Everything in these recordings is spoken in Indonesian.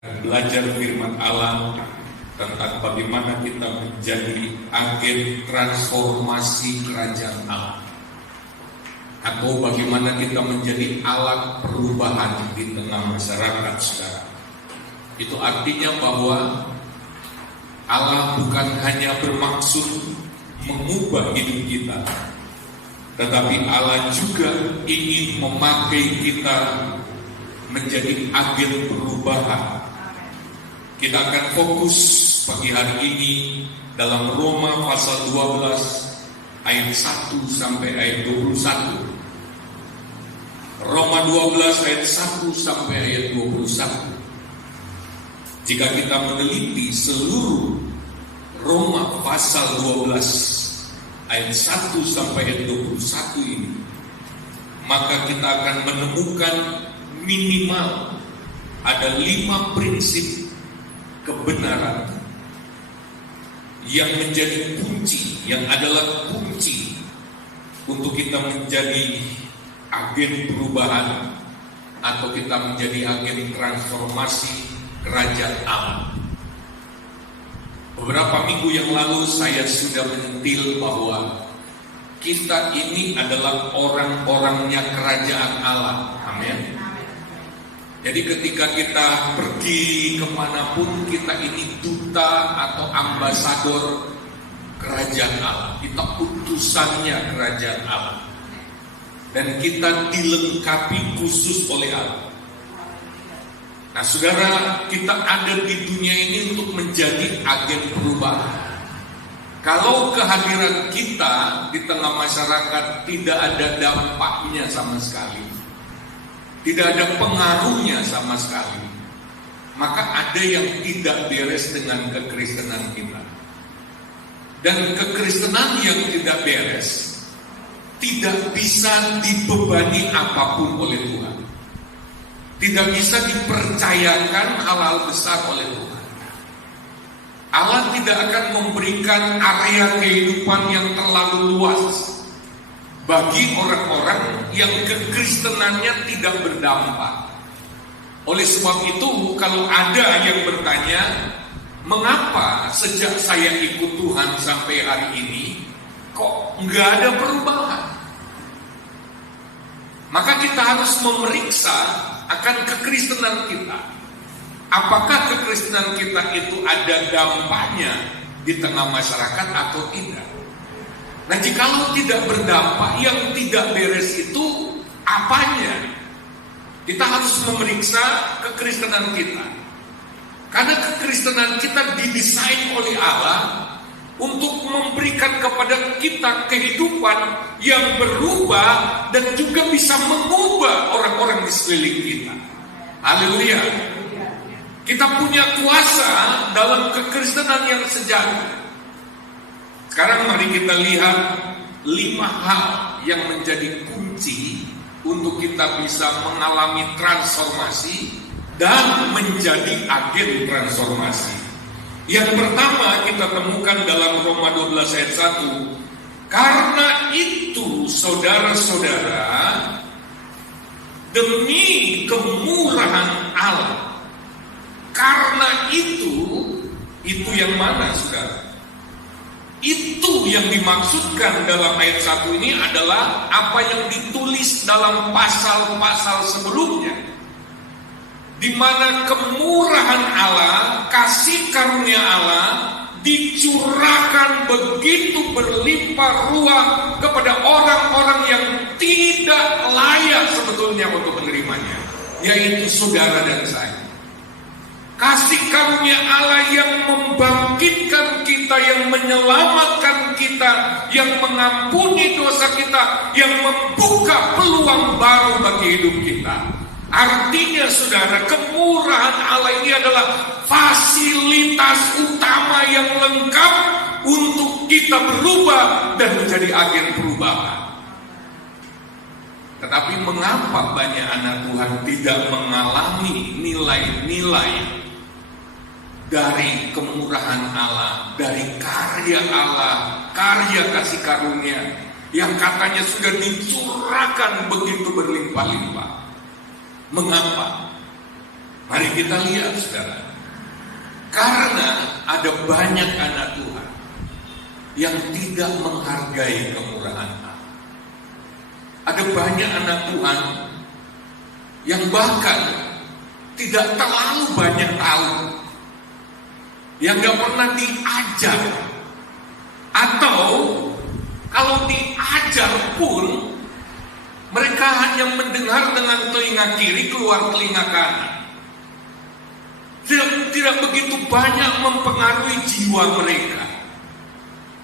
belajar firman Allah tentang bagaimana kita menjadi agen transformasi kerajaan Allah, atau bagaimana kita menjadi alat perubahan di tengah masyarakat sekarang. Itu artinya bahwa Allah bukan hanya bermaksud mengubah hidup kita, tetapi Allah juga ingin memakai kita menjadi agen perubahan. Kita akan fokus pagi hari ini dalam Roma pasal 12 ayat 1 sampai ayat 21. Roma 12 ayat 1 sampai ayat 21. Jika kita meneliti seluruh Roma pasal 12 ayat 1 sampai ayat 21 ini, maka kita akan menemukan minimal ada 5 prinsip kebenaran yang menjadi kunci, yang adalah kunci untuk kita menjadi agen perubahan atau kita menjadi agen transformasi kerajaan Allah. Beberapa minggu yang lalu saya sudah menyentil bahwa kita ini adalah orang-orangnya kerajaan Allah. Amin. Jadi ketika kita pergi kemanapun, kita ini duta atau ambasador kerajaan Allah. Kita utusannya kerajaan Allah. Dan kita dilengkapi khusus oleh Allah. Nah saudara, kita ada di dunia ini untuk menjadi agen perubahan. Kalau kehadiran kita di tengah masyarakat tidak ada dampaknya sama sekali, tidak ada pengaruhnya sama sekali, maka ada yang tidak beres dengan kekristenan kita. Dan kekristenan yang tidak beres tidak bisa dibebani apapun oleh Tuhan, tidak bisa dipercayakan hal-hal besar oleh Tuhan. Allah tidak akan memberikan area kehidupan yang terlalu luas bagi orang-orang yang kekristenannya tidak berdampak. Oleh sebab itu, kalau ada yang bertanya, mengapa sejak saya ikut Tuhan sampai hari ini kok nggak ada perubahan? Maka kita harus memeriksa akan kekristenan kita. Apakah kekristenan kita itu ada dampaknya di tengah masyarakat atau tidak? Nah, jikalau tidak berdampak, yang tidak beres itu apanya? Kita harus memeriksa kekristenan kita. Karena kekristenan kita didesain oleh Allah untuk memberikan kepada kita kehidupan yang berubah dan juga bisa mengubah orang-orang di sekeliling kita. Haleluya. Kita punya kuasa dalam kekristenan yang sejati. Sekarang mari kita lihat 5 hal yang menjadi kunci untuk kita bisa mengalami transformasi dan menjadi agen transformasi. Yang pertama kita temukan dalam Roma 12 ayat 1. Karena itu saudara-saudara, demi kemurahan Allah. Karena itu yang mana saudara? Itu yang dimaksudkan dalam ayat 1 ini adalah apa yang ditulis dalam pasal-pasal sebelumnya, di mana kemurahan Allah, kasih karunia Allah dicurahkan begitu berlimpah ruah kepada orang-orang yang tidak layak sebetulnya untuk menerimanya, yaitu saudara dan saya. Kasih karunia Allah yang membangkitkan kita, yang menyelamatkan kita, yang mengampuni dosa kita, yang membuka peluang baru bagi hidup kita. Artinya saudara, kemurahan Allah ini adalah fasilitas utama yang lengkap untuk kita berubah dan menjadi agen perubahan. Tetapi mengapa banyak anak Tuhan tidak mengalami nilai-nilai dari kemurahan Allah, dari karya Allah, karya kasih karunia yang katanya sudah dicurahkan begitu berlimpah-limpah? Mengapa? Mari kita lihat, saudara. Karena ada banyak anak Tuhan yang tidak menghargai kemurahan Allah. Ada banyak anak Tuhan yang bahkan tidak terlalu banyak tahu, yang gak pernah diajar, atau kalau diajar pun mereka hanya mendengar dengan telinga kiri, keluar telinga kanan. Tidak begitu banyak mempengaruhi jiwa mereka.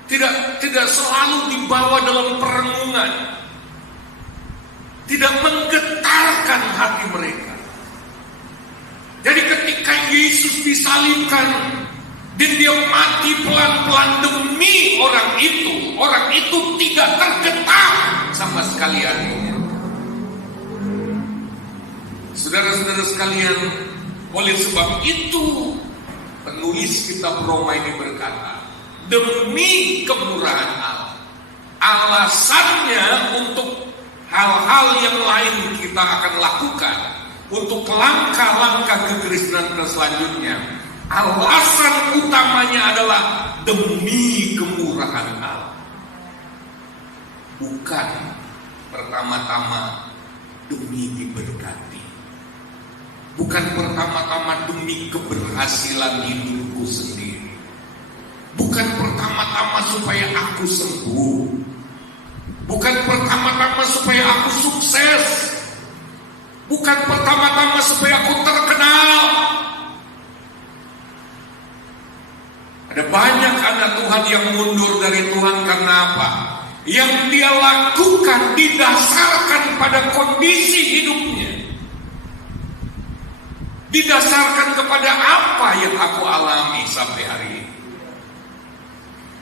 Tidak selalu dibawa dalam perenungan. Tidak menggetarkan hati mereka. Jadi ketika Yesus disalibkan dan dia mati pelan-pelan demi orang itu tidak tergetar sama sekali hatinya. Saudara-saudara sekalian, oleh sebab itu penulis kitab Roma ini berkata, demi kemurahan Allah, alasannya untuk hal-hal yang lain kita akan lakukan, untuk langkah-langkah kekristenan selanjutnya, alasan utamanya adalah demi kemurahan Allah. Bukan pertama-tama demi diberkati. Bukan pertama-tama demi keberhasilan hidupku sendiri. Bukan pertama-tama supaya aku sembuh. Bukan pertama-tama supaya aku sukses. Bukan pertama-tama supaya aku terkenal. Ada banyak anak Tuhan yang mundur dari Tuhan karena apa? Yang dia lakukan didasarkan pada kondisi hidupnya. Didasarkan kepada apa yang aku alami sampai hari ini.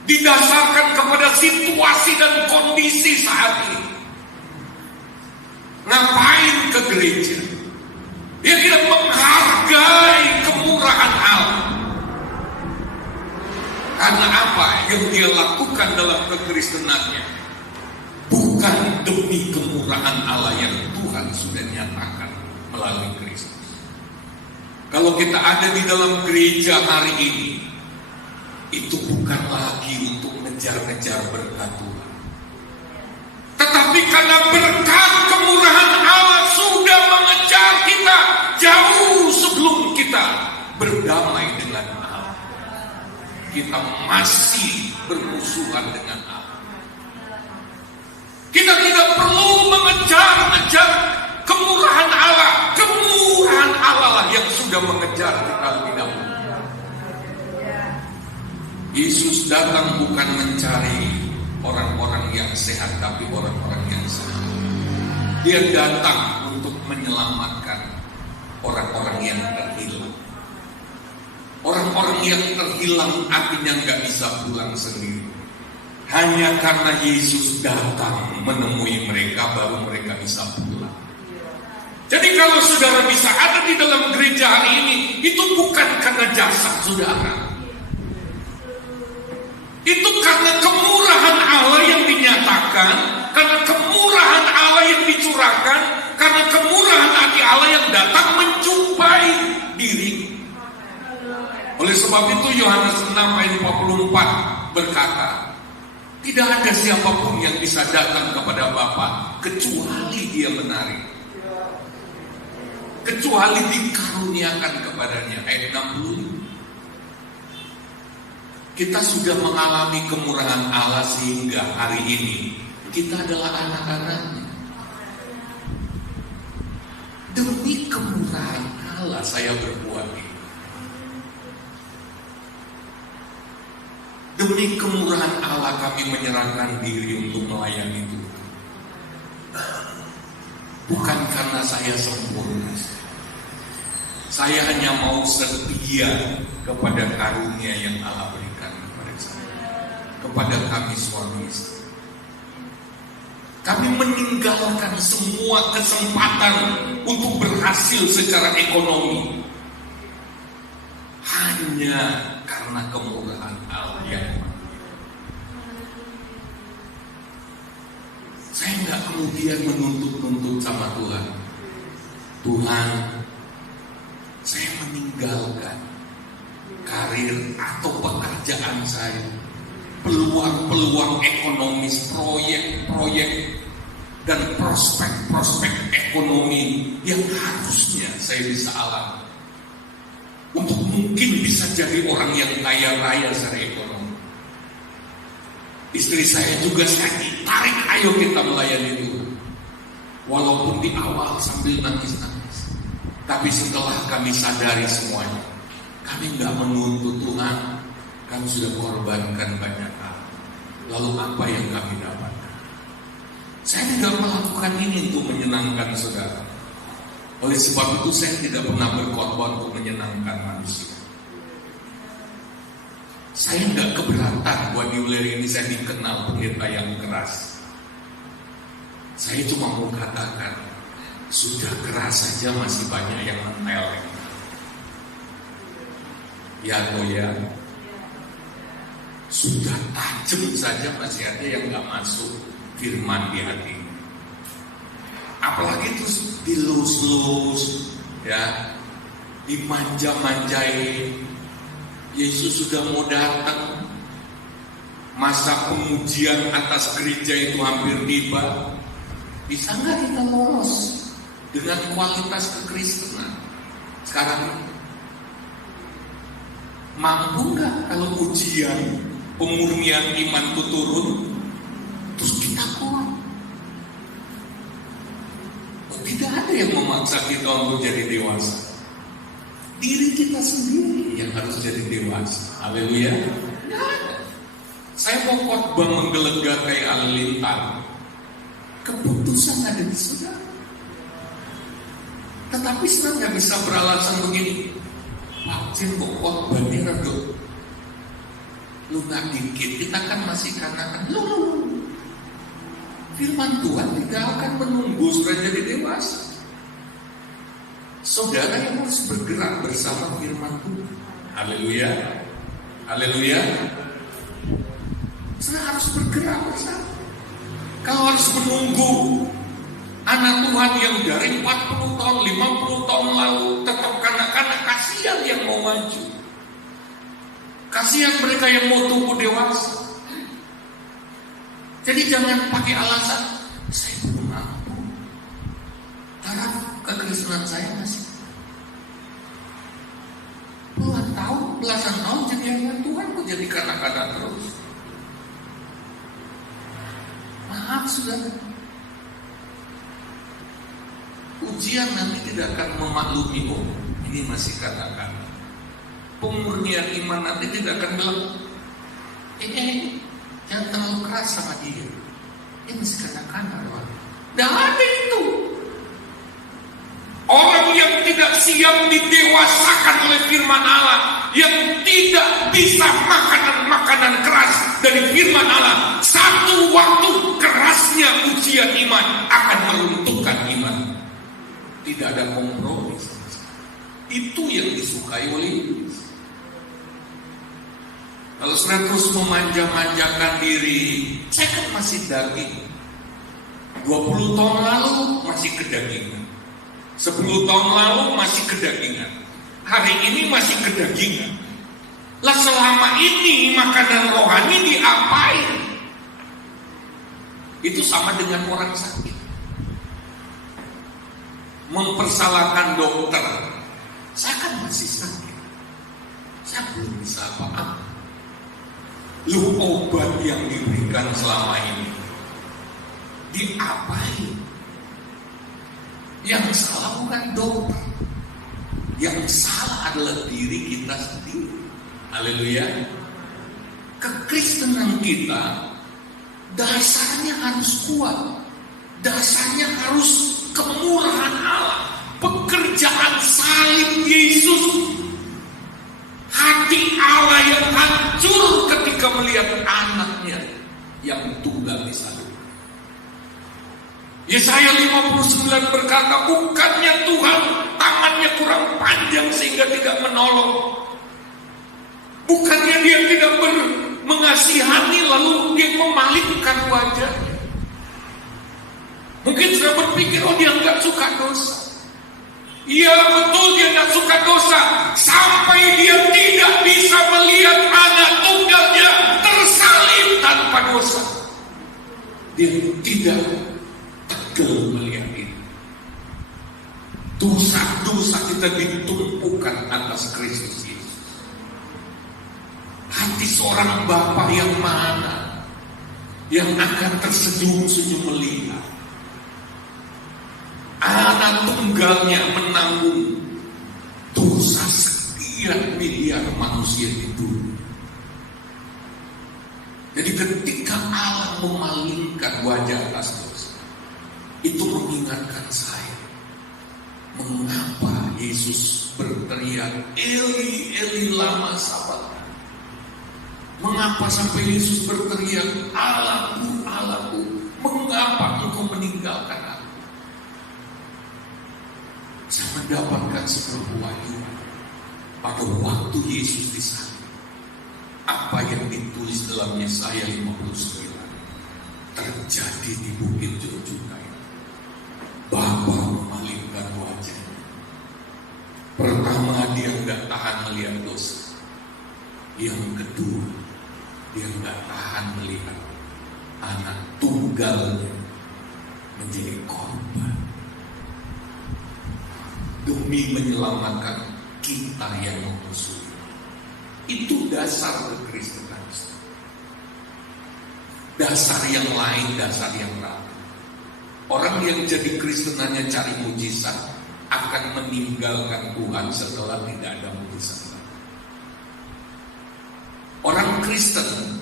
Didasarkan kepada situasi dan kondisi saat ini. Ngapain ke gereja? Dia tidak menghargai kemurahan Allah. Karena apa yang dia lakukan dalam kekristenannya bukan demi kemurahan Allah yang Tuhan sudah nyatakan melalui Kristus. Kalau kita ada di dalam gereja hari ini, itu bukan lagi untuk ngejar-ngejar berkat Tuhan. Tetapi karena berkat kemurahan Allah sudah mengejar kita jauh sebelum kita berdamai dengan Allah. Kita masih bermusuhan dengan Allah. Kita tidak perlu mengejar-ngejar kemurahan Allah. Kemurahan Allah lah yang sudah mengejar kita lebih dahulu. Yesus datang bukan mencari orang-orang yang sehat, tapi orang-orang yang sehat. Dia datang untuk menyelamatkan orang-orang yang terhilang. Orang-orang yang terhilang artinya nggak bisa pulang sendiri. Hanya karena Yesus datang menemui mereka, baru mereka bisa pulang. Jadi kalau saudara bisa ada di dalam gereja hari ini, itu bukan karena jasa saudara. Itu karena kemurahan Allah yang dinyatakan, karena kemurahan Allah yang dicurahkan, karena kemurahan hati Allah yang datang menjumpai diri. Oleh sebab itu Yohanes 6 ayat 44 berkata, tidak ada siapapun yang bisa datang kepada Bapa kecuali dia menarik. Kecuali dikaruniakan kepadanya. Ayat 60. Kita sudah mengalami kemurahan Allah sehingga hari ini kita adalah anak-anaknya. Demi kemurahan Allah saya berbuat ini. Demi kemurahan Allah kami menyerahkan diri untuk melayani Tuhan. Bukan karena saya sempurna. Saya hanya mau setia kepada karunia yang Allah berikan kepada saya, kepada kami suami istri. Kami meninggalkan semua kesempatan untuk berhasil secara ekonomi hanya karena kemurahan Allah yang saya nggak kemudian menuntut-nuntut sama Tuhan. Tuhan, saya meninggalkan karir atau pekerjaan saya, peluang-peluang ekonomis, proyek-proyek, dan prospek-prospek ekonomi yang harusnya saya bisa alami untuk mungkin bisa jadi orang yang kaya raya secara ekonomi. Istri saya juga saya ditarik, ayo kita melayani Tuhan. Walaupun di awal sambil nangis-nangis, tapi setelah kami sadari semuanya, kami nggak menuntut Tuhan, kami sudah korbankan banyak hal. Lalu apa yang kami dapatkan? Saya tidak melakukan ini untuk menyenangkan saudara. Oleh sebab itu saya tidak pernah berkorban untuk menyenangkan manusia. Saya nggak keberatan buat di wilayah ini saya dikenal pendeta yang keras. Saya cuma mau katakan, sudah keras saja masih banyak yang menel. Ya goyang. Sudah tajam saja masih ada yang nggak masuk firman di hati. Apalagi terus dilus-lus, ya, dimanja-manjain. Yesus sudah mau datang, masa pengujian atas gereja itu hampir tiba. Bisa nggak kita lolos dengan kualitas kekristenan sekarang ini? Mampu nggak kalau ujian pemurnian iman itu turun, terus kita kuat? Tidak ada yang memaksa kita untuk jadi dewasa. Diri kita sendiri yang harus jadi dewasa. Haleluya. Saya mau khotbah menggelegar kayak halilintar. Keputusan ada di saudara. Tetapi saudara nggak bisa beralasan begini. Pak, Cin kok khotbahnya rada lunak dikit. Kita kan masih kanak-kanak. Firman Tuhan tidak akan menunggu saudara jadi dewasa. Saudara yang harus bergerak bersama firman Tuhan. Haleluya. Haleluya. Saudara harus bergerak bersama. Kalau harus menunggu anak Tuhan yang dari 40 tahun, 50 tahun lalu tetap kanak-kanak, kasihan yang mau maju. Kasihan mereka yang mau tumbuh dewasa. Jadi jangan pakai alasan saya belum mampu. Taraf kekristenan saya masih puluhan tahun, belasan tahun jadi anak Tuhan, kok jadi kanak-kanak terus. Maaf saudara, ujian nanti tidak akan memaklumi, oh ini masih kanak-kanak. Pemurnian iman nanti tidak akan bilang, jangan terlalu keras sama dia. Dia masih kanak-kanak. Tidak ada itu. Orang yang tidak siap didewasakan oleh firman Allah, yang tidak bisa makanan keras dari firman Allah, satu waktu kerasnya ujian iman akan meruntuhkan iman. Tidak ada kompromi. Itu yang disukai oleh Iblis. Kalau saudara terus memanja-manjakan diri, saya kan masih daging. 20 tahun lalu masih kedagingan. 10 tahun lalu masih kedagingan. Hari ini masih kedagingan. Lah selama ini makanan rohani diapain? Itu sama dengan orang sakit. Mempersalahkan dokter. Saya kan masih sakit. Saya belum bisa apa-apa. Lu obat yang diberikan selama ini diapain? Yang salah bukan dokter, yang salah adalah diri kita sendiri. Haleluya. Kekristenan kita dasarnya harus kuat, dasarnya harus kemurahan Allah, pekerjaan salib Yesus. Hati Allah yang hancur ketika melihat anaknya yang tunggal disalib. Yesaya 59 berkata, bukannya Tuhan tangannya kurang panjang sehingga tidak menolong. Bukannya dia tidak mengasihani lalu dia memalingkan wajahnya. Mungkin sudah berpikir, oh dia nggak suka dosa. Iya betul dia tidak suka dosa, sampai dia tidak bisa melihat anak tunggalnya tersalib tanpa dosa. Dia tidak tegel melihat itu. Dosa-dosa kita ditumpukan atas Kristus Yesus. Hati seorang bapa yang mana yang akan tersenyum-senyum melihat anak tunggalnya menanggung dosa sekian miliar manusia itu. Jadi ketika Allah memalingkan wajah atas dosa, itu mengingatkan saya, mengapa Yesus berteriak, Eli, Eli lama sabachthani. Mengapa sampai Yesus berteriak, Allahku, Allahku, mengapa engkau meninggalkan aku? Saya mendapatkan sebuah kewajiban pada waktu Yesus disalib. Apa yang ditulis dalam Yesaya 59 terjadi di Bukit Jurjukai. Bapa memalingkan wajahnya. Pertama, dia tidak tahan melihat dosa. Yang kedua, dia tidak tahan melihat anak tunggalnya menjadi korban demi menyelamatkan kita yang memusuhi. Itu dasar kekristenan. Dasar yang lain, dasar yang ragu. Orang yang jadi kristenannya cari mujizat akan meninggalkan Tuhan setelah tidak ada mujizat. Orang Kristen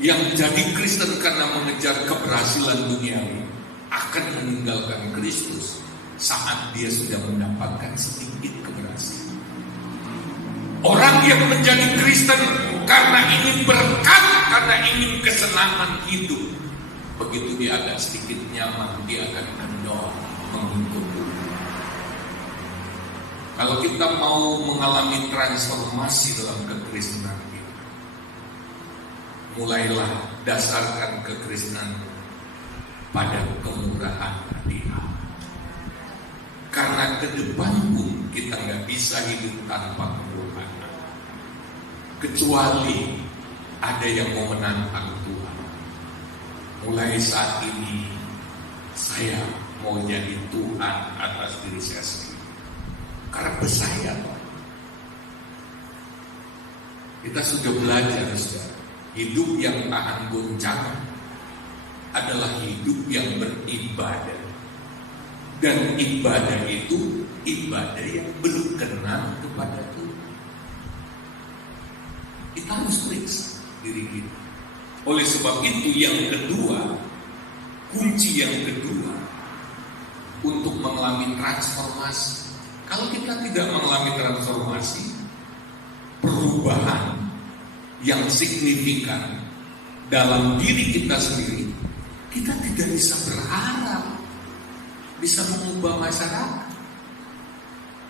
yang jadi Kristen karena mengejar keberhasilan duniawi akan meninggalkan Kristus saat dia sudah mendapatkan sedikit keberhasilan. Orang yang menjadi Kristen karena ingin berkat, karena ingin kesenangan hidup, begitu dia ada sedikit nyaman, dia akan kendor mengikut. Kalau kita mau mengalami transformasi dalam kekristenan kita, mulailah dasarkan kekristenan pada kemurahan hati Allah. Karena ke depan pun kita nggak bisa hidup tanpa kemurahan, kecuali ada yang mau menantang Tuhan. Mulai saat ini saya mau jadi Tuhan atas diri saya sendiri. Karena saya, kita sudah belajar, hidup yang tahan goncangan adalah hidup yang beribadah. Dan ibadah itu ibadah yang berkenan kepada Tuhan. Kita harus periksa diri kita. Oleh sebab itu yang kedua, kunci yang kedua untuk mengalami transformasi. Kalau kita tidak mengalami transformasi, perubahan yang signifikan dalam diri kita sendiri, kita tidak bisa berharap bisa mengubah masyarakat.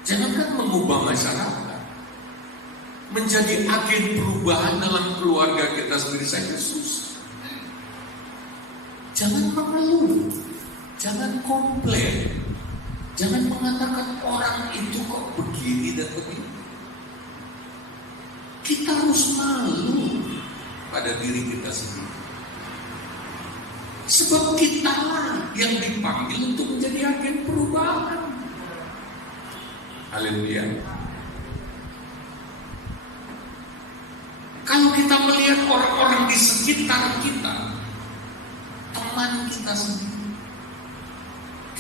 Jangankan mengubah masyarakat, menjadi agen perubahan dalam keluarga kita sendiri saja susah. Jangan mengeluh, jangan komplain, jangan mengatakan orang itu kok begini dan begitu. Kita harus malu pada diri kita sendiri. Sebab kita yang dipanggil untuk menjadi agen perubahan. Haleluya. Kalau kita melihat orang-orang di sekitar kita, teman kita sendiri,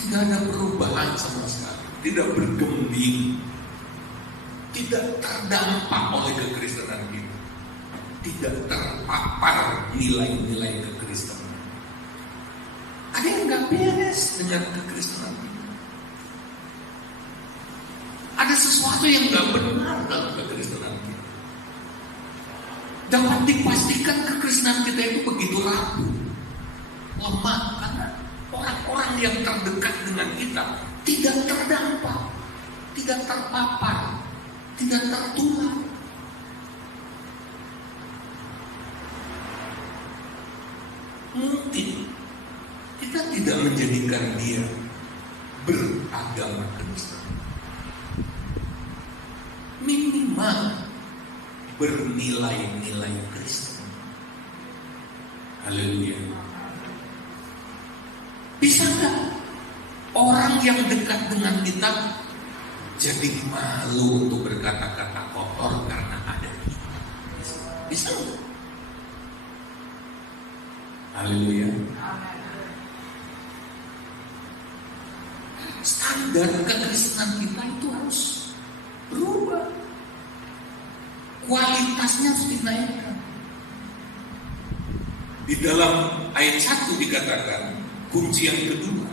tidak ada perubahan sama sekali, tidak bergeming, tidak terdampak oleh kekristenan kita, tidak terpapar nilai-nilai kekristenan. Ada yang nggak beres dengan kekristenan kita. Ada sesuatu yang nggak benar dalam kekristenan kita. Dapat dipastikan kekristenan kita itu begitu rapuh, lemah, karena orang-orang yang terdekat dengan kita tidak terdampak, tidak terpapar, tidak tertular. Mungkin kita tidak menjadikan dia beragama Kristen, bernilai-nilai Kristen. Haleluya. Bisa nggak orang yang dekat dengan kita jadi malu untuk berkata-kata kotor karena ada kita? Bisa nggak? Haleluya. Standar kekristenan kita itu harus berubah. Kualitasnya harus dinaikkan. Di dalam ayat 1 dikatakan, kunci yang kedua,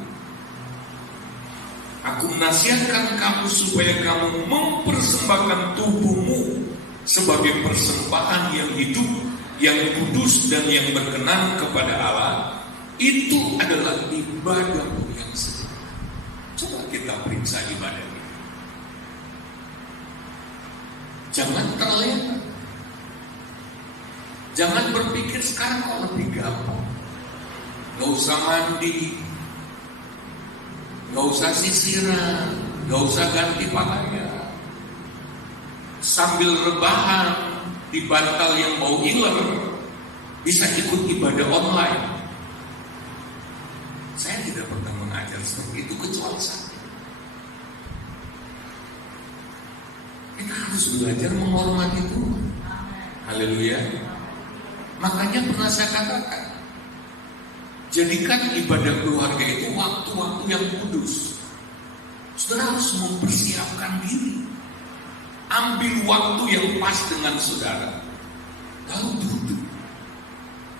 aku menasihatkan kamu supaya kamu mempersembahkan tubuhmu sebagai persembahan yang hidup, yang kudus dan yang berkenan kepada Allah. Itu adalah ibadahmu yang sejati. Coba kita periksa ibadah kita. Jangan terlena. Jangan berpikir sekarang kok lebih gampang. Gak usah mandi, gak usah sisiran, gak usah ganti pakaian. Sambil rebahan di bantal yang bau iler, bisa ikut ibadah online. Saya tidak pernah mengajar seperti itu kecuali saya. Kita harus belajar menghormati Tuhan. Haleluya. Makanya pernah saya katakan, jadikan ibadah keluarga itu waktu-waktu yang kudus. Saudara harus mempersiapkan diri. Ambil waktu yang pas dengan saudara. Lalu duduk.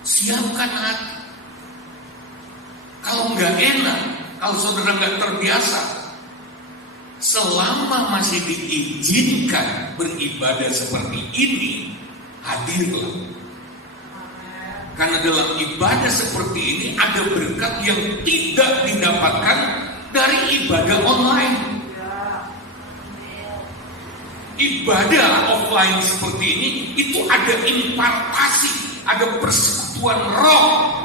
Siapkan hati. Kalau nggak enak, kalau saudara nggak terbiasa, selama masih diizinkan beribadah seperti ini, hadirlah. Karena dalam ibadah seperti ini ada berkat yang tidak didapatkan dari ibadah online. Ibadah offline seperti ini itu ada impartasi, ada persekutuan roh,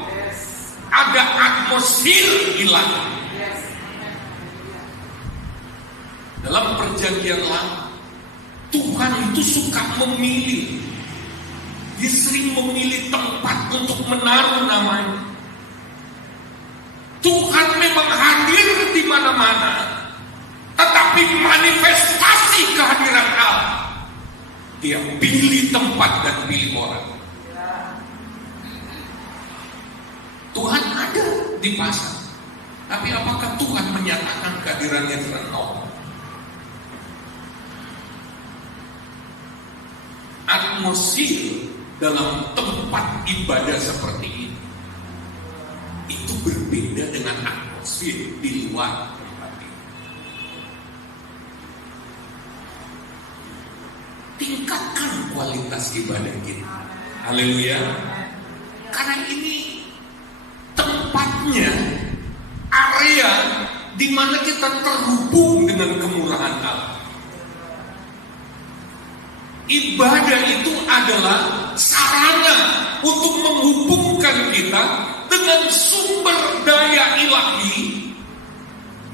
ada atmosfer ilahi. Dalam perjanjian lama, Tuhan itu suka memilih. Dia sering memilih tempat untuk menaruh namanya. Tuhan memang hadir di mana-mana, tetapi manifestasi kehadiran Allah, Dia pilih tempat dan pilih orang. Tuhan ada di pasar, tapi apakah Tuhan menyatakan kehadirannya dengan orang? Atmosfer dalam tempat ibadah seperti ini itu berbeda dengan atmosfer di luar tempat ini. Tingkatkan kualitas ibadah kita. Haleluya. Karena ini tempatnya, area di mana kita terhubung dengan kemurahan Allah. Ibadah itu adalah sarana untuk menghubungkan kita dengan sumber daya ilahi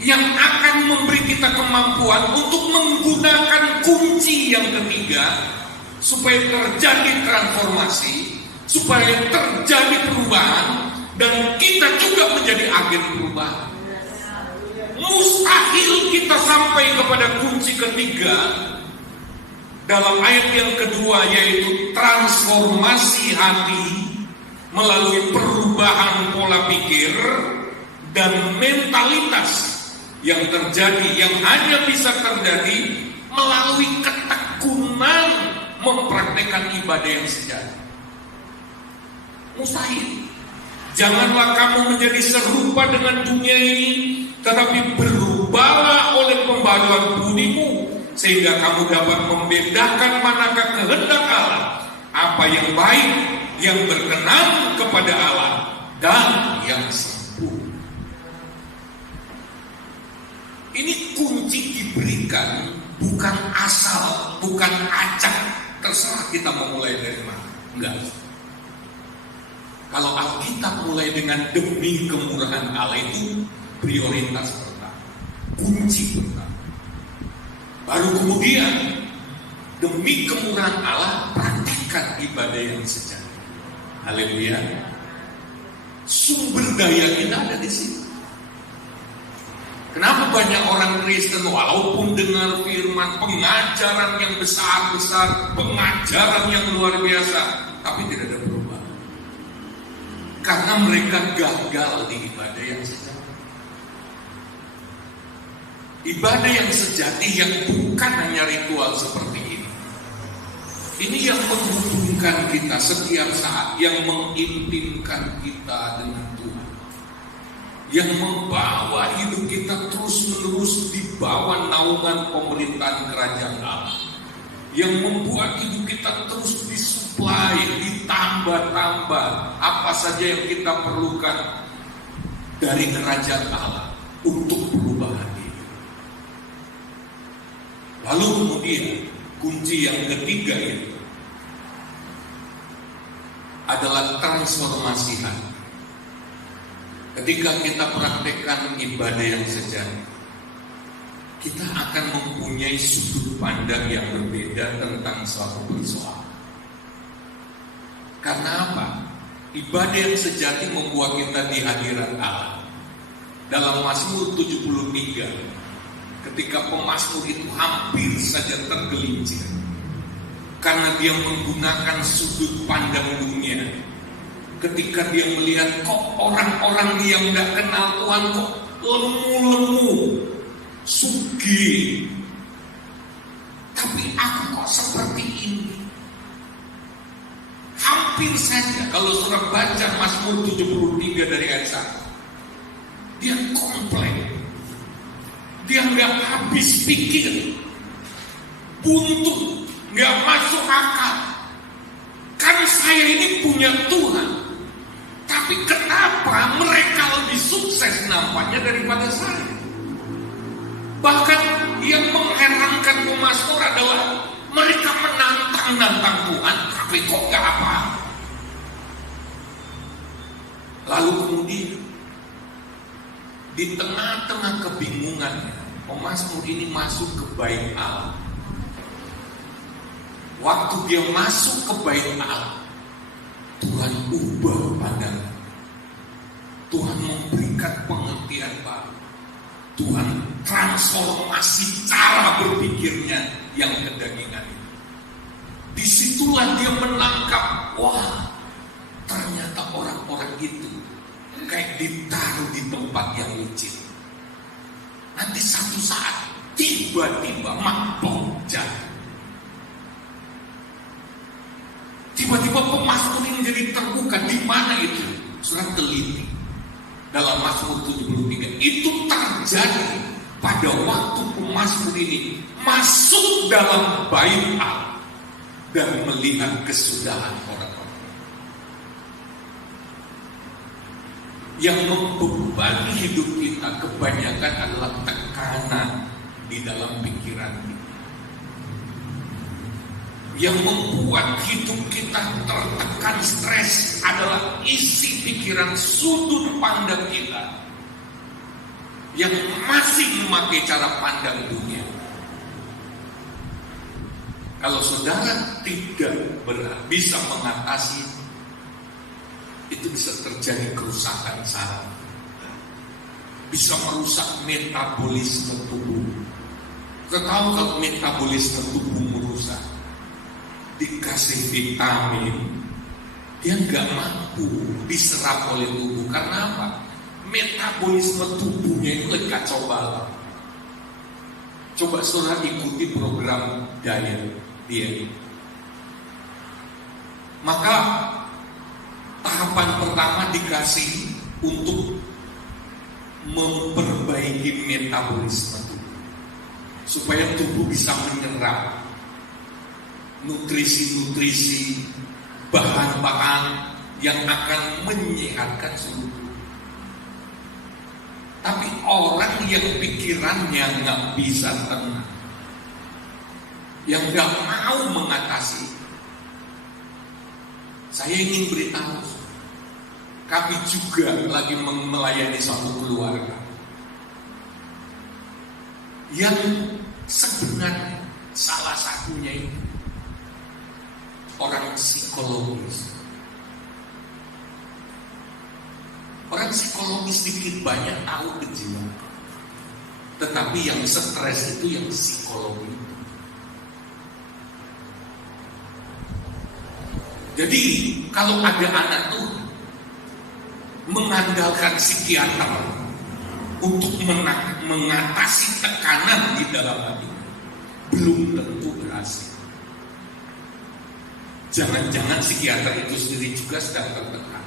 yang akan memberi kita kemampuan untuk menggunakan kunci yang ketiga supaya terjadi transformasi, supaya terjadi perubahan, dan kita juga menjadi agen perubahan. Mustahil kita sampai kepada kunci ketiga dalam ayat yang kedua, yaitu transformasi hati melalui perubahan pola pikir dan mentalitas yang terjadi, yang hanya bisa terjadi melalui ketekunan mempraktekkan ibadah yang sejati. Mustahil. Janganlah kamu menjadi serupa dengan dunia ini, tetapi berubahlah oleh pembaruan budimu, sehingga kamu dapat membedakan manakah kehendak Allah, apa yang baik, yang berkenan kepada Allah, dan yang sempurna. Ini kunci diberikan bukan asal, bukan acak, terserah kita mau mulai dari mana. Enggak. Kalau Alkitab mulai dengan demi kemurahan Allah, itu prioritas pertama, kunci pertama. Baru kemudian demi kemurahan Allah, ibadah yang sejati. Haleluya. Sumber daya kita ada di sini. Kenapa banyak orang Kristen walaupun dengar firman, pengajaran yang besar-besar, pengajaran yang luar biasa, tapi tidak ada perubahan? Karena mereka gagal di ibadah yang sejati. Ibadah yang sejati yang bukan hanya ritual seperti ini. Ini yang menghubungkan kita setiap saat, yang mengintimkan kita dengan Tuhan, yang membawa hidup kita terus-menerus di bawah naungan pemerintahan kerajaan Allah, yang membuat hidup kita terus disuplai, ditambah-tambah apa saja yang kita perlukan dari kerajaan Allah untuk perubahan hidup. Lalu kemudian kunci yang ketiga itu adalah transformasi hati. Ketika kita praktekkan ibadah yang sejati, kita akan mempunyai sudut pandang yang berbeda tentang suatu persoalan. Karena apa? Ibadah yang sejati membuat kita di hadirat Allah. Dalam Mazmur 73, ketika pemazmur itu hampir saja tergelincir karena dia menggunakan sudut pandang dunia. Ketika dia melihat kok orang-orang yang tidak kenal Tuhan kok lemu-lemu, sugih, tapi aku kok seperti ini. Hampir saja kalau saudara baca Mazmur 73 dari ayat 1, dia komplain, dia nggak habis pikir, buntu, nggak masuk akal. Kan saya ini punya Tuhan, tapi kenapa mereka lebih sukses nampaknya daripada saya? Bahkan yang mengherankan pemazmur adalah mereka menantang Tuhan, tapi kok nggak apa? Lalu kemudian di tengah-tengah kebingungannya, pemazmur ini masuk ke bait Allah. Waktu dia masuk ke bait Allah, Tuhan ubah pandangan. Tuhan memberikan pengertian baru. Tuhan transformasi cara berpikirnya yang kedagingan itu. Disitulah dia menangkap, wah, ternyata orang-orang itu kayak ditaruh di tempat yang licin. Nanti satu saat tiba-tiba mabok jatuh. Tiba-tiba pemazmur ini jadi terbuka. Di mana itu? Saudara teliti dalam Mazmur 73. Itu terjadi pada waktu pemazmur ini masuk dalam bait Allah dan melihat kesudahan orang-orang. Yang membebani hidup kita kebanyakan adalah tekanan di dalam pikiran kita. Yang membuat hidup kita tertekan, stres adalah isi pikiran, sudut pandang kita yang masih memakai cara pandang dunia. Kalau saudara tidak bisa mengatasi, itu bisa terjadi kerusakan saraf, bisa merusak metabolisme tubuh. Kita tahu kalau metabolisme tubuh merusak, dikasih vitamin, dia nggak mampu diserap oleh tubuh. Karena apa? Metabolisme tubuhnya itu lagi kacau balau. Coba saudara ikuti program diet. Maka tahapan pertama dikasih untuk memperbaiki metabolisme tubuh, supaya tubuh bisa menyerap nutrisi-nutrisi, bahan-bahan yang akan menyehatkan seluruh tubuh. Tapi orang yang pikirannya nggak bisa tenang, yang nggak mau mengatasi, saya ingin beritahu, kami juga lagi melayani suatu keluarga yang sebenarnya salah satunya itu orang psikologis. Orang psikologis sedikit banyak tahu kejiwaan. Tetapi yang stres itu yang psikologi. Jadi kalau ada anak tuh mengandalkan psikiater untuk mengatasi tekanan di dalam hati, belum tentu berhasil. Jangan-jangan psikiater itu sendiri juga sedang tertekan.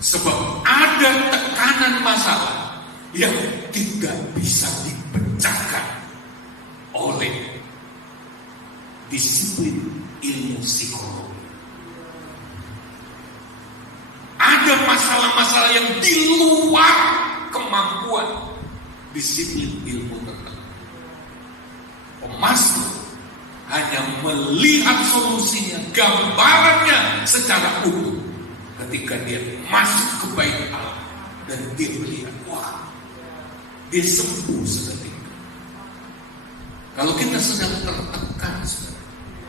Sebab ada tekanan masalah yang tidak bisa dipecahkan oleh disiplin ilmu psikologi. Ada masalah-masalah yang di luar kemampuan disiplin ilmu tertentu. Pemasmur hanya melihat solusinya, gambarannya secara utuh ketika dia masuk ke bait Allah dan dia melihat, wah, dia sembuh seketika. Kalau kita sedang tertekan,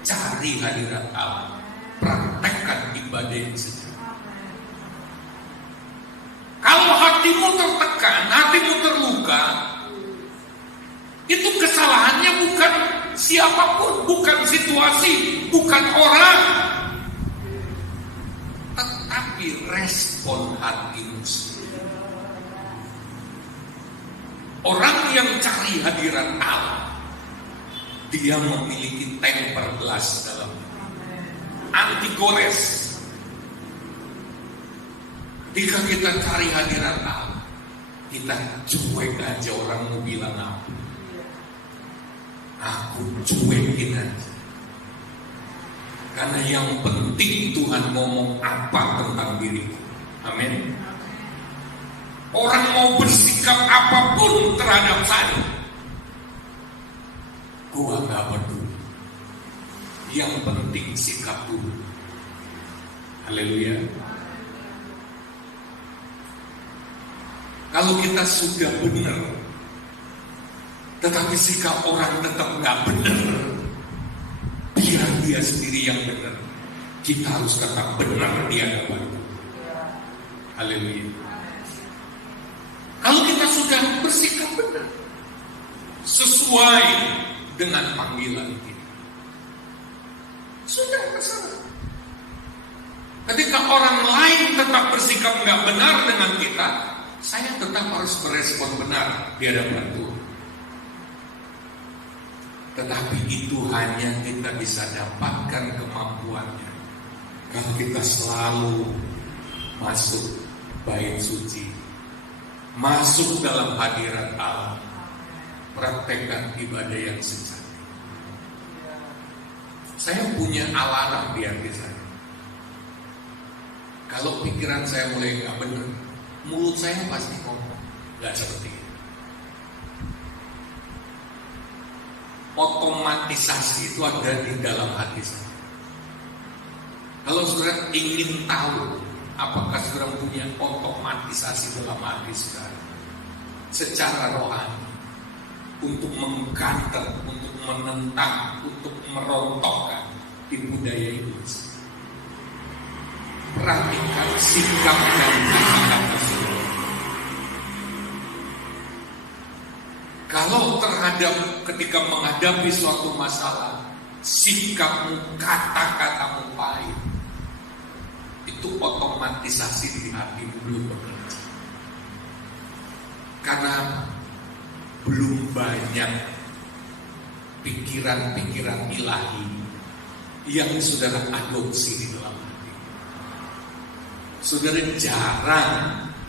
cari hadirat Allah, praktekkan ibadah yang sejuk. Kalau hatimu tertekan, hatimu terluka, itu kesalahannya bukan siapapun, bukan situasi, bukan orang, tetapi respon hatimu sendiri. Orang yang cari hadirat Allah, dia memiliki temper glass dalam anti gores. Ketika kita cari hadirat Allah, kita cuek aja orang mau bilang apa. Aku cuekin aja. Karena yang penting Tuhan ngomong apa tentang diriku. Amin. Orang mau bersikap apapun terhadap saya, gua gak peduli. Yang penting sikap dulu. Haleluya. Kalau kita sudah benar, tetapi sikap orang tetap gak benar, biar dia sendiri yang benar, kita harus tetap benar di hadapan Tuhan. Haleluya. Kalau kita sudah bersikap benar sesuai dengan panggilan kita, sudah masalah. Ketika orang lain tetap bersikap nggak benar dengan kita, saya tetap harus berespon benar di hadapan Tuhan. Tetapi itu hanya kita bisa dapatkan kemampuannya kalau kita selalu masuk bait suci, masuk dalam hadirat Allah, praktekkan ibadah yang sejati. Saya punya alarm di hati saya. Kalau pikiran saya mulai nggak benar, mulut saya pasti ngomong nggak seperti itu. Otomatisasi itu ada di dalam hati saya. Kalau saudara ingin tahu apakah saudara punya otomatisasi dalam hati saudara secara rohani untuk mengkanter, untuk menentang, untuk merontokkan tipu daya iblis, perhatikan sikap dan kata-kata saudara. Kalau ketika menghadapi suatu masalah, sikapmu, kata-katamu pahit, itu otomatisasi di hatimu belum bekerja. Karena belum banyak pikiran-pikiran ilahi yang saudara adopsi di dalam hati. Saudara jarang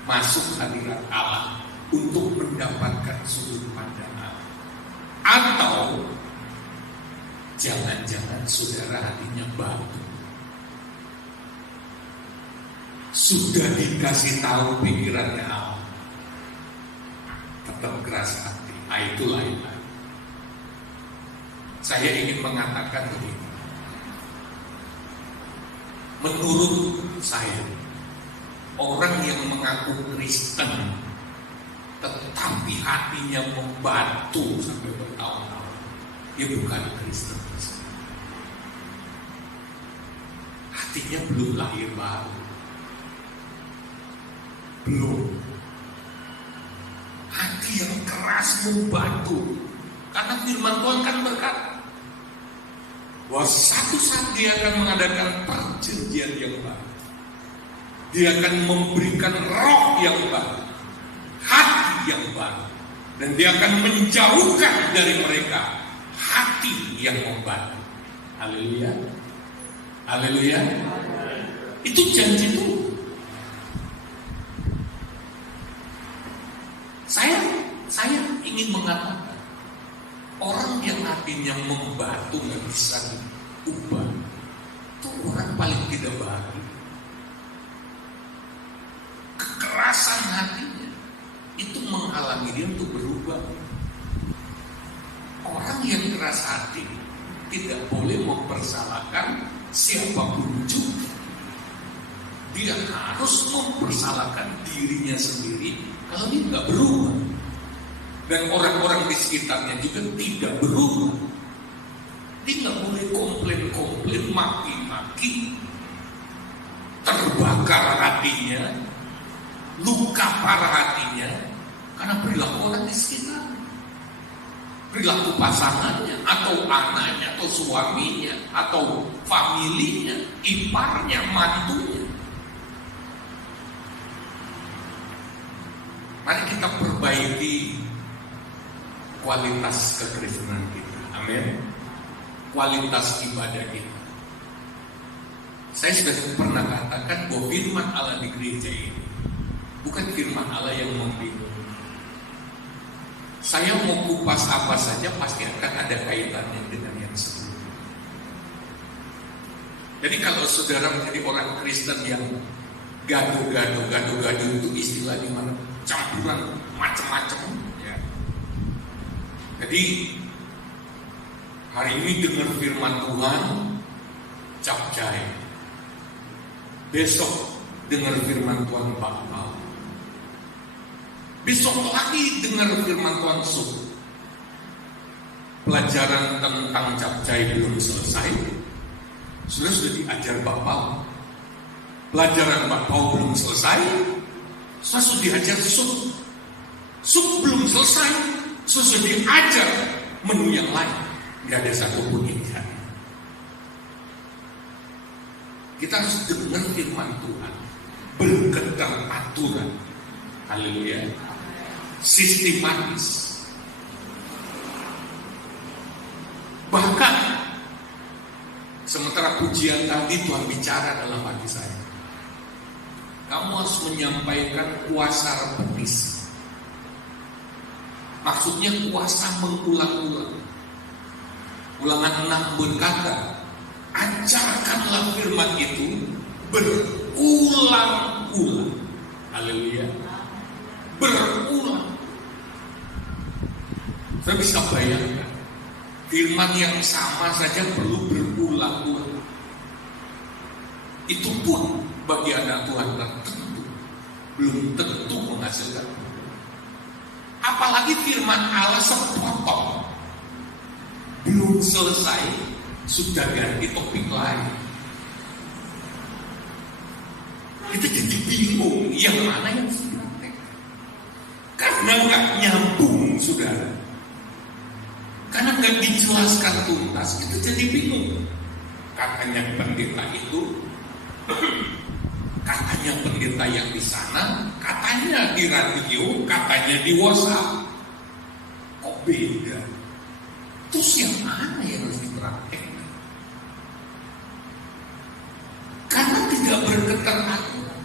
masuk hadirat Allah untuk mendapatkan sudut pandang Allah. Atau jangan-jangan saudara hatinya batu. Sudah dikasih tahu pikirannya Allah, tetap keras hati. Itu lain lagi. Saya ingin mengatakan begini. Menurut saya, orang yang mengaku Kristen tetapi hatinya membatu sampai bertahun-tahun, dia bukan Kristen. hatinya belum lahir baru. Belum. Hati yang keras membatu. Karena firman Tuhan kan berkata bahwa satu saat dia akan mengadakan perjanjian yang baru. Dia akan memberikan roh yang baru, hati yang baru, dan dia akan menjauhkan dari mereka hati yang membatu. Haleluya, haleluya. Itu janji Tuhan. Saya ingin mengatakan, orang yang hatinya membatu nggak bisa diubah, itu orang paling tidak bahagia. Kekerasan hatinya itu menghalangi dia untuk berubah. Orang yang keras hati tidak boleh mempersalahkan siapapun juga. Dia harus mempersalahkan dirinya sendiri kalau dia nggak berubah. Dan orang-orang di sekitarnya juga tidak berubah. Dia nggak boleh komplain, maki-maki, terbakar hatinya, luka parah hatinya karena perilaku orang di sekitar, perilaku pasangannya, atau anaknya, atau suaminya, atau familinya, iparnya, mantunya. Mari kita perbaiki kualitas kekristenan kita. Amin. Kualitas ibadah kita. Saya sudah pernah katakan bahwa firman Allah di gereja ini bukan firman Allah yang membingungkan. Saya mau kupas apa saja pasti akan ada kaitannya dengan yang sebelumnya. Jadi kalau saudara menjadi orang Kristen yang gaduh itu istilah di mana campuran macam-macam. Ya. Jadi hari ini dengar firman Tuhan capcay. Besok dengar firman Tuhan bakal. Besok lagi dengar firman Tuhan subuh. Pelajaran tentang capcay belum selesai. Sudah diajar Bapak. Pelajaran Bapak belum selesai. Sudah diajar sup. Sup belum selesai. Sudah diajar menu yang lain. Gak ada satupun yang jadi. Kita harus dengar firman Tuhan. Berketer aturan. Haleluya. Sistematis. Bahkan sementara pujian tadi Tuhan bicara dalam hati saya, kamu harus menyampaikan kuasa repetis. Maksudnya kuasa mengulang-ulang. Ulangan 6 berkata, ajarkanlah firman itu berulang-ulang. Haleluya. Berulang. Saya bisa bayangkan firman yang sama saja perlu berulang-ulang. Itu pun bagi anak Tuhan tertentu belum tentu menghasilkan. Apalagi firman Allah sepotong, belum selesai sudah ganti topik lain. Kita jadi bingung yang mana yang harus dipraktekkan. Karena nggak nyambung, saudara. Karena nggak dijelaskan tuntas, kita jadi bingung. Katanya pendeta itu, katanya pendeta yang di sana, katanya di radio, katanya di WhatsApp. Kok beda? Terus yang mana yang harus dipraktekkan? Karena tidak berketer aturan.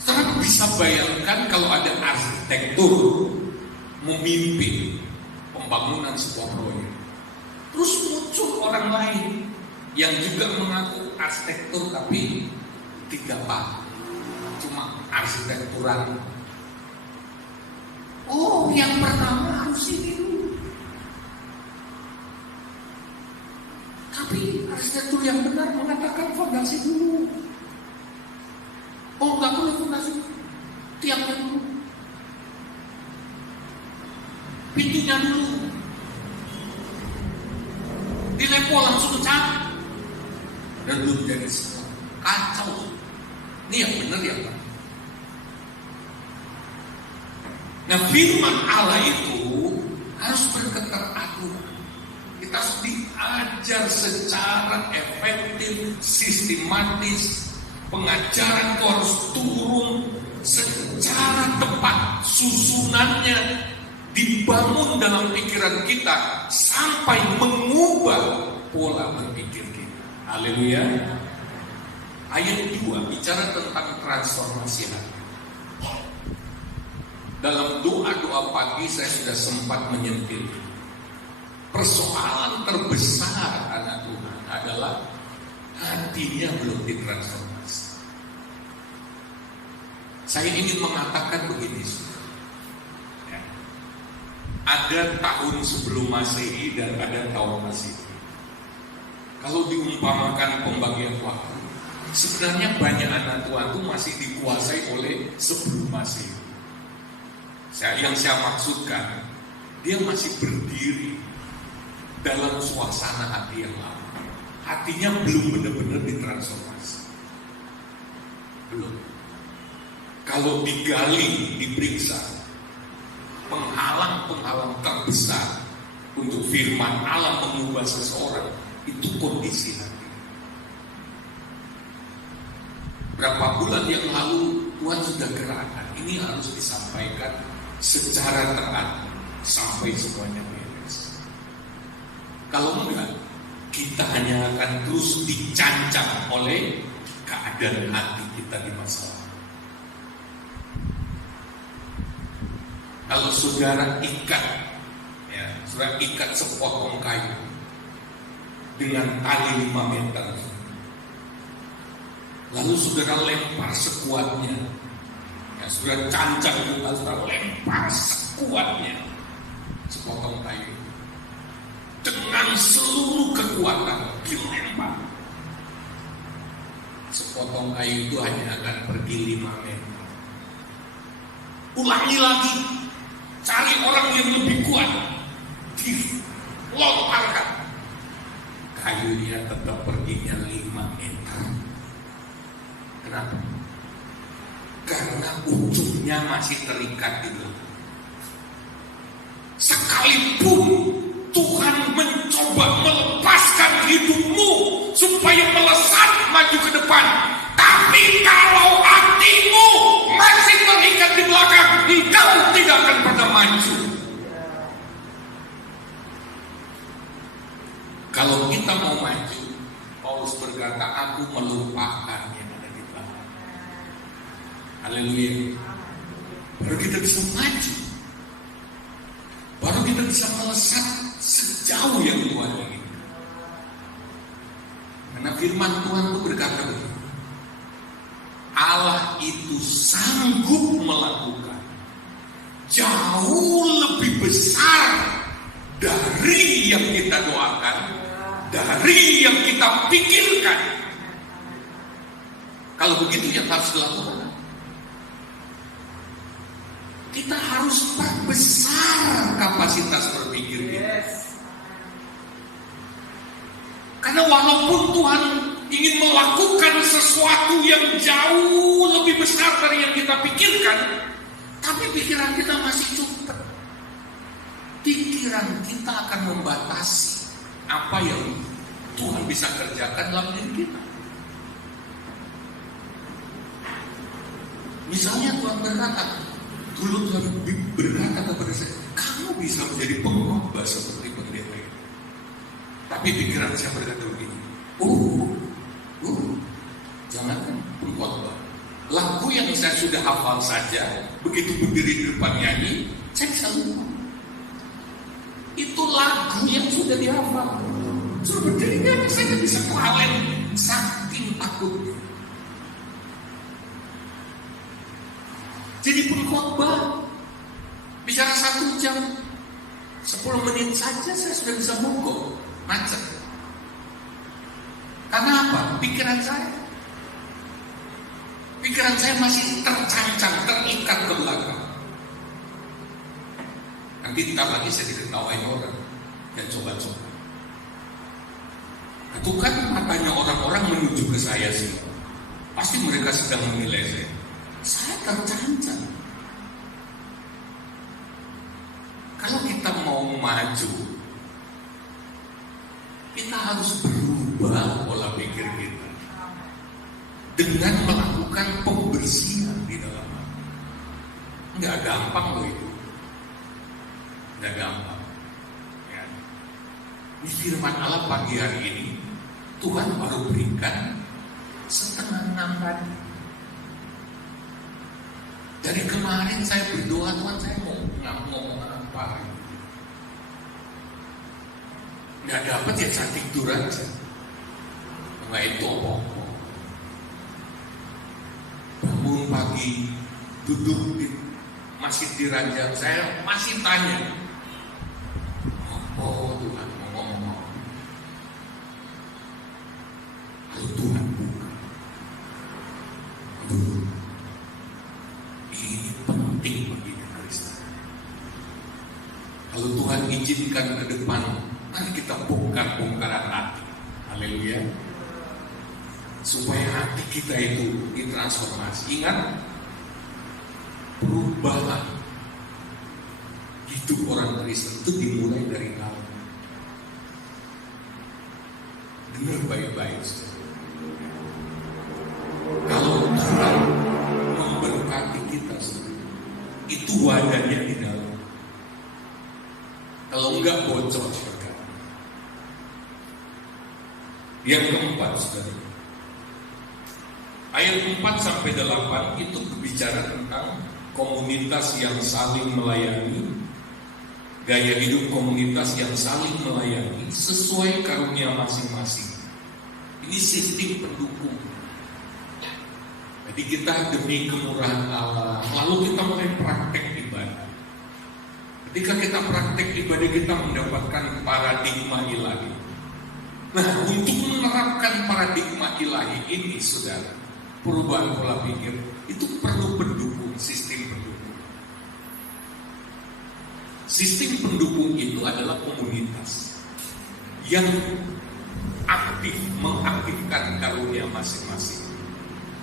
Saudara bisa bayangkan kalau ada arsitektur memimpin pembangunan sebuah proyek. Terus muncul orang lain yang juga mengaku arsitektur tapi tidak paham, cuma arsitekturan. Oh, yang pertama harus ini dulu. Tapi arsitektur yang benar mengatakan fondasi dulu. Oh, nggak boleh fondasi, tiangnya dulu, pintunya dulu, dilepo langsung cat. redup dari semua. Kacau. Ini yang benar ya Pak. Nah firman Allah itu harus berketeraturan. Kita harus diajar secara efektif, sistematis. Pengajaran itu harus turun secara tepat. Susunannya dibangun dalam pikiran kita sampai mengubah pola berpikir kita. Haleluya. Ayat 2 bicara tentang transformasi hati. Dalam doa-doa pagi saya sudah sempat menyentil. Persoalan terbesar anak Tuhan adalah hatinya belum ditransformasi. Saya ingin mengatakan begini. Ada tahun sebelum Masehi dan ada tahun Masehi. Kalau diumpamakan pembagian waktu, sebenarnya banyak anak Tuhan itu masih dikuasai oleh sebelum Masehi. Yang saya maksudkan, dia masih berdiri dalam suasana hati yang lama. Hatinya belum benar-benar ditransformasi. Belum. Kalau digali, diperiksa, penghalang-penghalang terbesar untuk firman Allah mengubah seseorang itu kondisi hati. Berapa bulan yang lalu Tuhan sudah gerakkan, ini harus disampaikan secara tepat sampai semuanya beres. Kalau enggak, kita hanya akan terus dicancang oleh keadaan hati kita di masa lalu. Kalau saudara ikat sepotong kayu dengan tali 5 meter, lalu saudara lempar sekuatnya, saudara cancang juga, saudara lempar sekuatnya sepotong kayu dengan seluruh kekuatan dilempar. Sepotong kayu itu hanya akan pergi 5 meter. Ulangi lagi, cari orang yang lebih kuat, dilontarkan, kayunya tetap perginya 5 meter. Kenapa? Karena ujungnya masih terikat di belakang. Sekalipun Tuhan mencoba melepaskan hidupmu supaya melesat maju ke depan, tapi kalau hatimu masih terikat di belakang, engkau tidak akan pernah maju. Kalau kita mau maju, Paulus berkata, aku melupakan yang ada di belakang. Haleluya. Baru kita bisa maju. Baru kita bisa melesat sejauh yang Tuhan inginkan. Karena firman Tuhan itu berkata begini, Allah itu sanggup melakukan jauh lebih besar dari yang kita doakan, dari yang kita pikirkan. Kalau begitu yang harus dilakukan, kita harus perbesar kapasitas berpikir kita. Karena walaupun Tuhan ingin melakukan sesuatu yang jauh lebih besar dari yang kita pikirkan, tapi pikiran kita masih cukup. Pikiran kita akan membatasi apa yang Tuhan bisa kerjakan dalam diri kita. Misalnya Tuhan berkata, dulu Tuhan berkata kepada saya, kamu bisa menjadi pengkhotbah seperti pendeta. Tapi pikiran saya berkata begini, jangankan pengkhotbah, lagu yang saya sudah hafal saja, begitu berdiri di depan nyanyi, saya bisa lupa. Itu lagu yang sudah dihafal. Sudah berdiri nyanyi, saya bisa kelalen, saking takutnya. Jadi pengkhotbah bicara 1 jam, 10 menit saja saya sudah bisa mogok, macet. Karena apa? Pikiran saya masih tercancang, terikat ke belakang. Nanti ntar lagi saya diketawain orang dan coba-coba. Itu kan matanya orang-orang menuju ke saya sih. Pasti mereka sedang menilai saya. Saya tercancang. Kalau kita mau maju, kita harus berubah pola pikir kita dengan melakukan pembersihan di dalam hati. Nggak gampang loh itu. Nggak gampang. Ya. Di firman Allah pagi hari ini, Tuhan baru berikan 5:30 tadi. Dari kemarin saya berdoa, Tuhan saya mau ngomong apa? Nggak dapat ya, saya tidur aja. Nggak itu apa-apa. Bangun pagi, duduk masih di ranjang, saya masih tanya, oh Tuhan mau ngomong apa? Lalu Tuhan buka. Ini penting bagi Kristen. Kalau Tuhan izinkan ke depan, mari kita bongkar-bongkaran hati. Haleluya. Supaya hati kita itu ditransformasi. Ingat, perubahan hidup orang Kristen itu dimulai dari dalam. Dengar baik-baik. Kalau Tuhan memberkati kita, itu wadahnya di dalam. Kalau enggak bocor berkat. Yang keempat, saudara, ayat 4-8 itu berbicara tentang komunitas yang saling melayani, gaya hidup komunitas yang saling melayani sesuai karunia masing-masing. Ini sistem pendukung. Jadi kita demi kemurahan Allah, lalu kita mulai praktek ibadah. Ketika kita praktek ibadah, kita mendapatkan paradigma ilahi. Nah, untuk menerapkan paradigma ilahi ini, saudara, perubahan pola pikir itu perlu pendukung, sistem pendukung. Sistem pendukung itu adalah komunitas yang aktif mengaktifkan karunia masing-masing.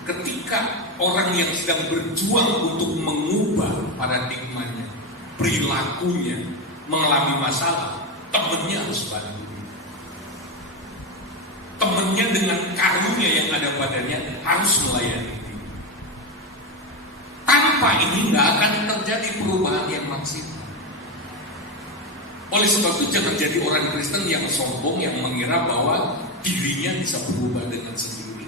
Ketika orang yang sedang berjuang untuk mengubah paradigmanya, perilakunya, mengalami masalah, temannya harus bantu. Temannya dengan karunia yang ada padanya harus melayani. Tanpa ini nggak akan terjadi perubahan yang maksimal. Oleh sebab itu jangan jadi orang Kristen yang sombong, yang mengira bahwa dirinya bisa berubah dengan sendiri.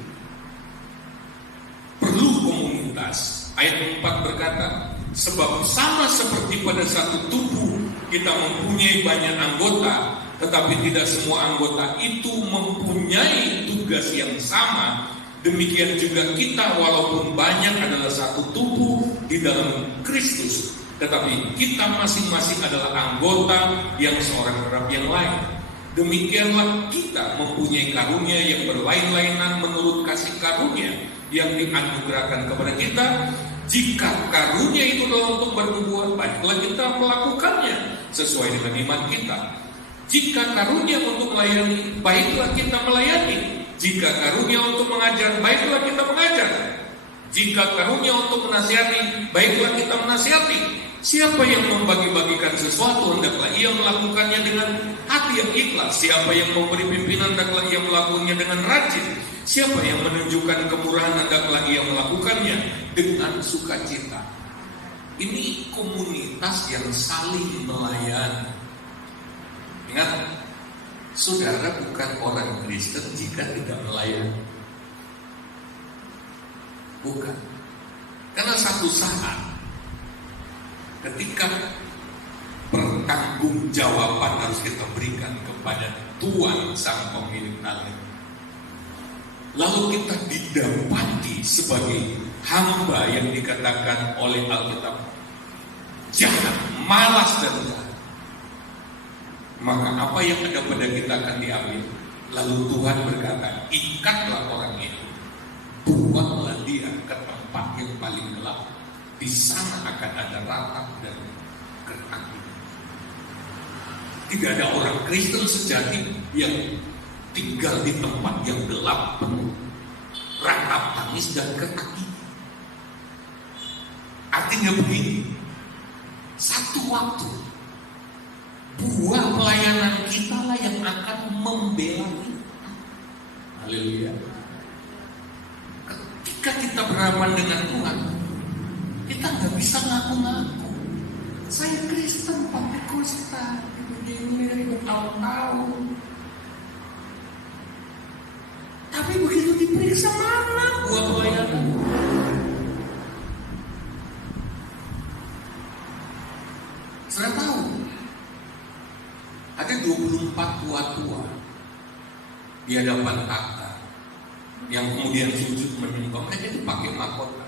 Perlu komunitas. Ayat 4 berkata, sebab sama seperti pada satu tubuh kita mempunyai banyak anggota, tetapi tidak semua anggota itu mempunyai tugas yang sama. Demikian juga kita walaupun banyak adalah satu tubuh di dalam Kristus, tetapi kita masing-masing adalah anggota yang seorang terhadap yang lain. Demikianlah kita mempunyai karunia yang berlain-lainan menurut kasih karunia yang dianugerahkan kepada kita. Jika karunia itu adalah untuk bernubuat, baiklah kita melakukannya sesuai dengan iman kita. Jika karunia untuk melayani, baiklah kita melayani. Jika karunia untuk mengajar, baiklah kita mengajar. Jika karunia untuk menasihati, baiklah kita menasihati. Siapa yang membagi-bagikan sesuatu, hendaklah ia melakukannya dengan hati yang ikhlas. Siapa yang memberi pimpinan, hendaklah ia melakukannya dengan rajin. Siapa yang menunjukkan kemurahan, hendaklah ia melakukannya dengan sukacita. Ini komunitas yang saling melayani. Ingat, saudara bukan orang Kristen jika tidak melayani. Bukan. Karena satu saat ketika pertanggungjawaban harus kita berikan kepada Tuhan Sang Pemilik alam, lalu kita didapati sebagai hamba yang dikatakan oleh Alkitab jahat, malas dan jahat. Maka apa yang ada pada kita akan diambil. Lalu Tuhan berkata, ikatlah orang itu, buanglah dia ke tempat yang paling gelap. Di sana akan ada ratap dan ketakutan. Tidak ada orang Kristen sejati yang tinggal di tempat yang gelap penuh rangkap tangis dan kekaki. Artinya begini, satu waktu buah pelayanan kita lah yang akan membela kita. Haleluya. Ketika kita berhadapan dengan Tuhan, kita nggak bisa ngaku-ngaku. Saya Kristen, Pentakosta, begini bertahun-tahun. Tapi begitu diperiksa, mana buah pelayanan? Saya tahu ada 24 tua-tua di hadapan takhta yang kemudian sujud menyembah. Mereka itu pakai mahkota.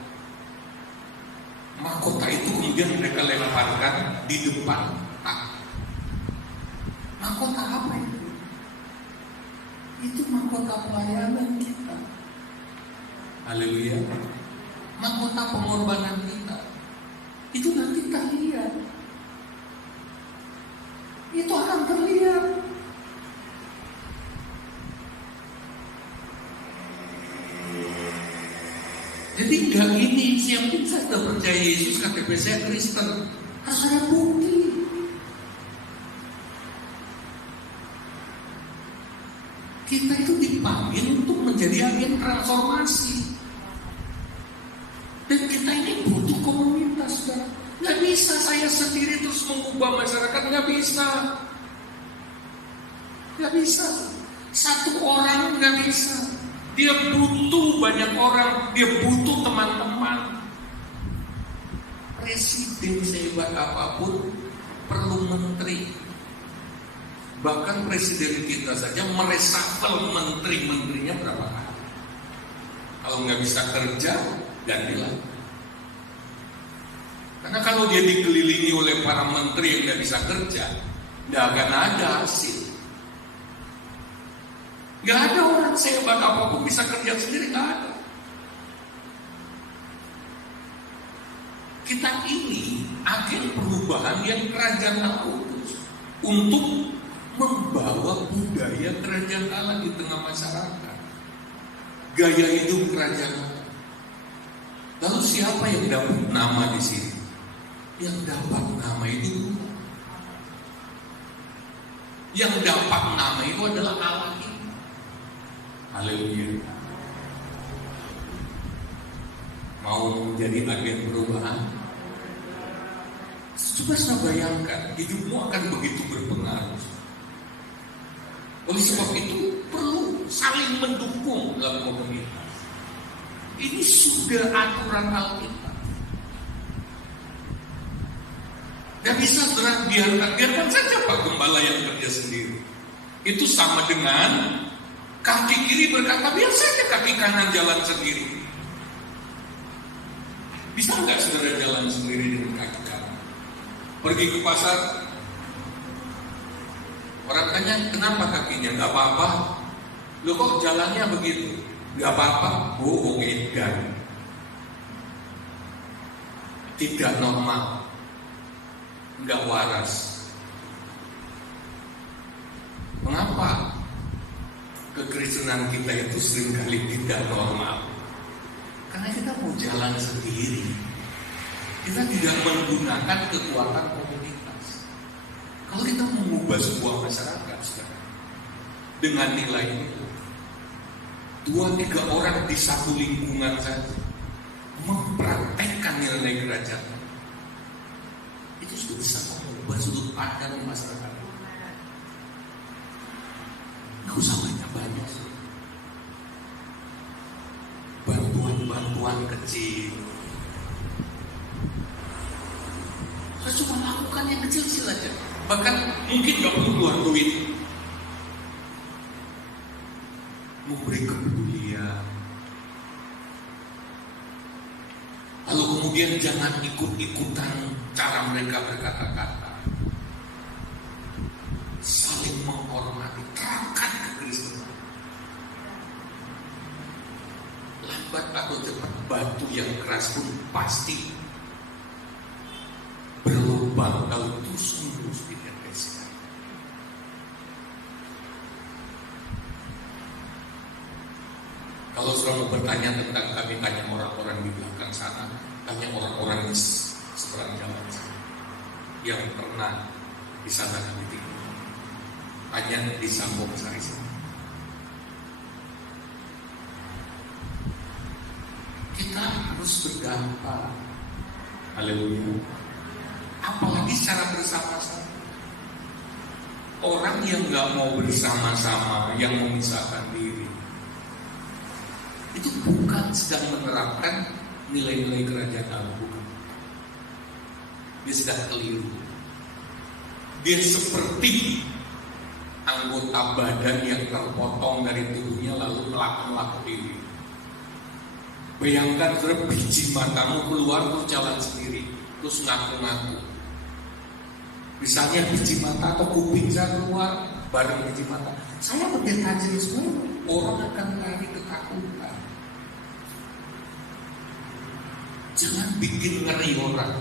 Mahkota itu kemudian mereka lemparkan di depan takhta. Mahkota apa itu? Itu mahkota pelayanan kita. Haleluya. Mahkota pengorbanan kita. Itu nanti terlihat. Itu akan terlihat. Jadi enggak ini, yang penting saya sudah percaya Yesus, KTP saya Kristen. Harus ada bukti. Kita itu dipanggil untuk menjadi agen transformasi. Dan kita ini butuh komunitas, saudara. Nggak bisa saya sendiri terus mengubah masyarakat, nggak bisa. Nggak bisa. Satu orang nggak bisa. Dia butuh banyak orang, dia butuh teman-teman. Presiden sehebat apapun perlu menteri. Bahkan presiden kita saja meresafel menteri-menterinya berapa kali. Kalau nggak bisa kerja, gantilah. Karena kalau dia dikelilingi oleh para menteri yang nggak bisa kerja, nggak akan ada hasil. Nggak ada orang sehebat apapun bisa kerja sendiri, nggak ada. Kita ini agen perubahan yang kerajaan Allah utus untuk membawa budaya kerajaan Allah di tengah masyarakat, gaya hidup kerajaan Allah. Lalu siapa yang dapat nama di sini? Yang dapat nama itu, yang dapat nama itu adalah Allah kita. Haleluya. Mau menjadi agen perubahan? Coba saya bayangkan, hidupmu akan begitu berpengaruh. Oleh sebab itu perlu saling mendukung dalam komunitas. Ini sudah aturan Alkitab. Gak bisa saudara biarkan saja Pak Gembala yang kerja sendiri. Itu sama dengan kaki kiri berkata biar saja kaki kanan jalan sendiri. Bisa nggak saudara jalan sendiri dengan kaki kanan? Pergi ke pasar, orang tanya kenapa kakinya? Nggak apa-apa. Loh kok jalannya begitu? Nggak apa-apa. Bohong edan. Tidak normal. Nggak waras. Mengapa kekristenan kita itu seringkali tidak normal? Karena kita mau jalan sendiri. Kita tidak menggunakan kekuatan komunitas. Kalau kita mengubah sebuah masyarakat sekarang, dengan nilai itu, 2-3 orang di satu lingkungan saja mempraktekkan nilai kerajaan, itu sudah bisa mengubah sudut pandang masyarakat. Nggak usah banyak-banyak. Bantuan kecil. Saya cuma lakukan yang kecil-kecil aja. Bahkan mungkin nggak perlu keluar duit. Memberi kepedulian. Lalu kemudian jangan ikut-ikutan cara mereka berkata-kata. Saling menghormati, terangkan kekristenan. Lambat atau cepat batu yang keras pun pasti berlubang kalau terus-menerus diteteskan. Kalau sudah mau bertanya tentang kami, tanya orang-orang di belakang sana, tanya orang-orang di seberang jalan sana yang pernah di sana kami tinggal. Tanya di Sambong Sari sana. Kita harus berdampak. Haleluya. Apalagi secara bersama-sama. Orang yang gak mau bersama-sama, yang memisahkan diri, itu bukan sedang menerapkan nilai-nilai kerajaan Allah, bukan. Dia sedang keliru. Dia seperti anggota badan yang terpotong dari tubuhnya lalu melakukan diri. Bayangkan saudara, biji matamu keluar terus jalan sendiri, terus ngaku-ngaku. Misalnya biji mata atau kuping saya keluar bareng biji mata, saya pendeta semua, orang akan lari ketakutan. Jangan bikin ngeri orang.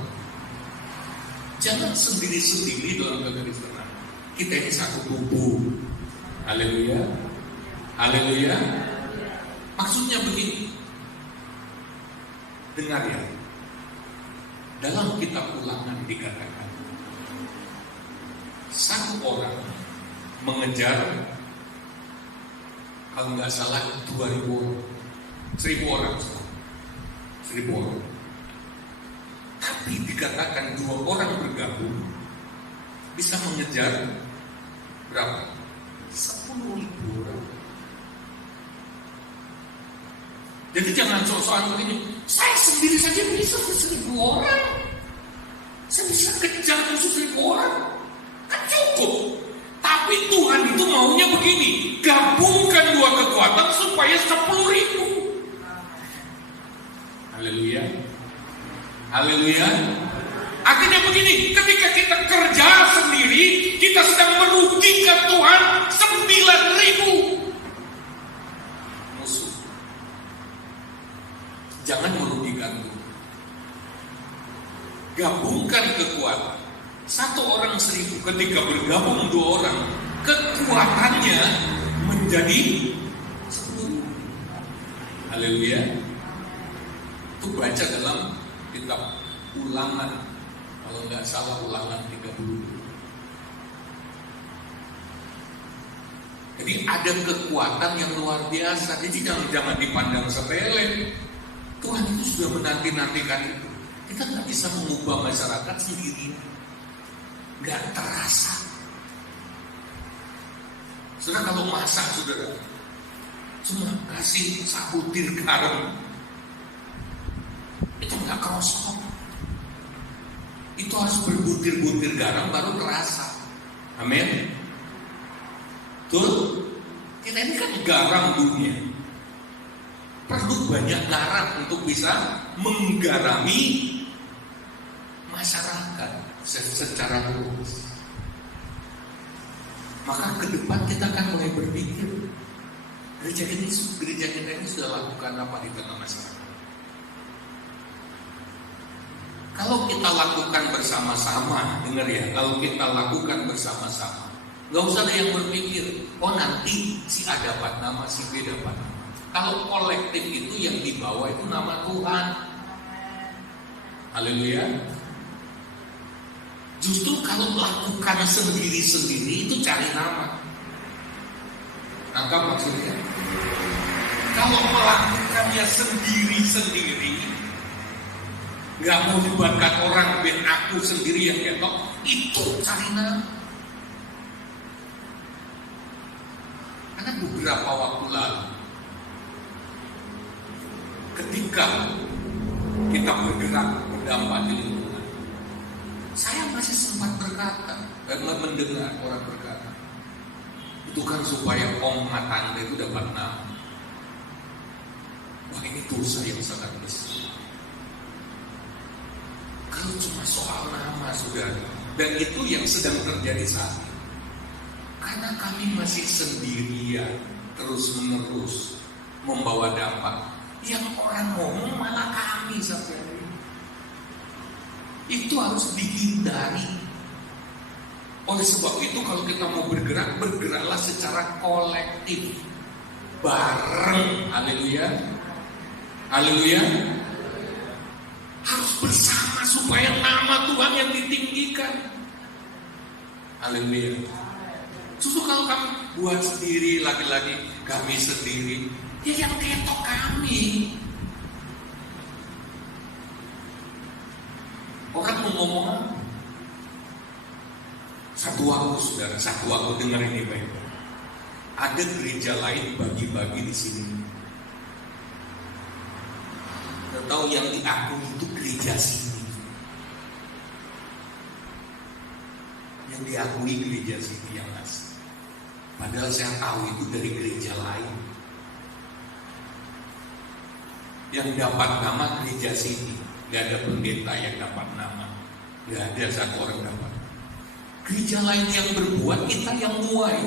Jangan sendiri-sendiri dalam kekristenan. Kita ini satu tubuh. Haleluya. Haleluya. Maksudnya begini. Dengar ya. Dalam kitab Ulangan dikatakan, satu orang mengejar, kalau nggak salah 2.000 orang, 1.000 orang, 1.000 orang. Tapi dikatakan 2 orang bergabung bisa mengejar berapa? 10.000 orang. Jadi jangan sok-sokan begini, saya sendiri saja bisa 1.000 orang, saya bisa kejar musuh 1.000 orang, kan cukup. Tapi Tuhan itu maunya begini, gabungkan 2 kekuatan supaya 10.000. Haleluya. Haleluya. Artinya begini, ketika kita kerja sendiri, kita sedang merugikan Tuhan 9.000 musuh. Jangan merugikan Tuhan. Gabungkan kekuatan. 1 orang 1.000, ketika bergabung 2 orang, kekuatannya menjadi 10.000. Haleluya. Itu baca dalam kitab Ulangan, kalau nggak salah Ulangan 30. Jadi ada kekuatan yang luar biasa. Jadi jangan dipandang sepele. Tuhan itu sudah menanti-nantikan itu. Kita nggak bisa mengubah masyarakat sendiri, nggak terasa. Saudara kalau masak, saudara cuma kasih sabutir garam, itu nggak kerosok. Itu harus berbutir-butir garam baru terasa. Amin. Betul? Kita ini kan garam dunia. Perlu banyak garam untuk bisa menggarami masyarakat secara luas. Maka ke depan kita akan mulai berpikir, gereja kita ini sudah lakukan apa di tengah masyarakat? Kalau kita lakukan bersama-sama, dengar ya, kalau kita lakukan bersama-sama, nggak usah ada yang berpikir, oh nanti si A dapat nama, si B dapat nama. Kalau kolektif itu yang dibawa itu nama Tuhan. Haleluya. Justru kalau lakukan sendiri-sendiri itu cari nama. Nangkap maksudnya? Kalau melakukannya sendiri-sendiri, nggak mau libatkan orang, biar aku sendiri yang ketok, itu cari nama. Karena beberapa waktu lalu, ketika kita bergerak berdampak di lingkungan, saya masih sempat berkata dan mendengar orang berkata, itu kan supaya om tangga itu dapat nama. Wah, ini dosa yang sangat besar. Kalau cuma soal nama, saudara, dan itu yang sedang terjadi saat ini. Karena kami masih sendirian, terus-menerus membawa dampak. Yang orang ngomong malah kami sampai hari ini. Itu harus dihindari. Oleh sebab itu kalau kita mau bergerak, bergeraklah secara kolektif. bareng. Haleluya. Haleluya. Harus bersama supaya nama Tuhan yang ditinggikan. Haleluya. Justru kalau kamu buat sendiri, lagi-lagi kami sendiri, ya yang ketok kami. Orang mau ngomong apa? Satu waktu, saudara, satu waktu dengar ini baik-baik. Ada gereja lain bagi-bagi di sini. Tahu yang diakui itu gereja sini. Yang diakui gereja sini yang asli. Padahal saya tahu itu dari gereja lain. Yang dapat nama gereja sini. Gak ada pendeta yang dapat nama. Gak ada satu orang dapat. Gereja lain yang berbuat, kita yang muai.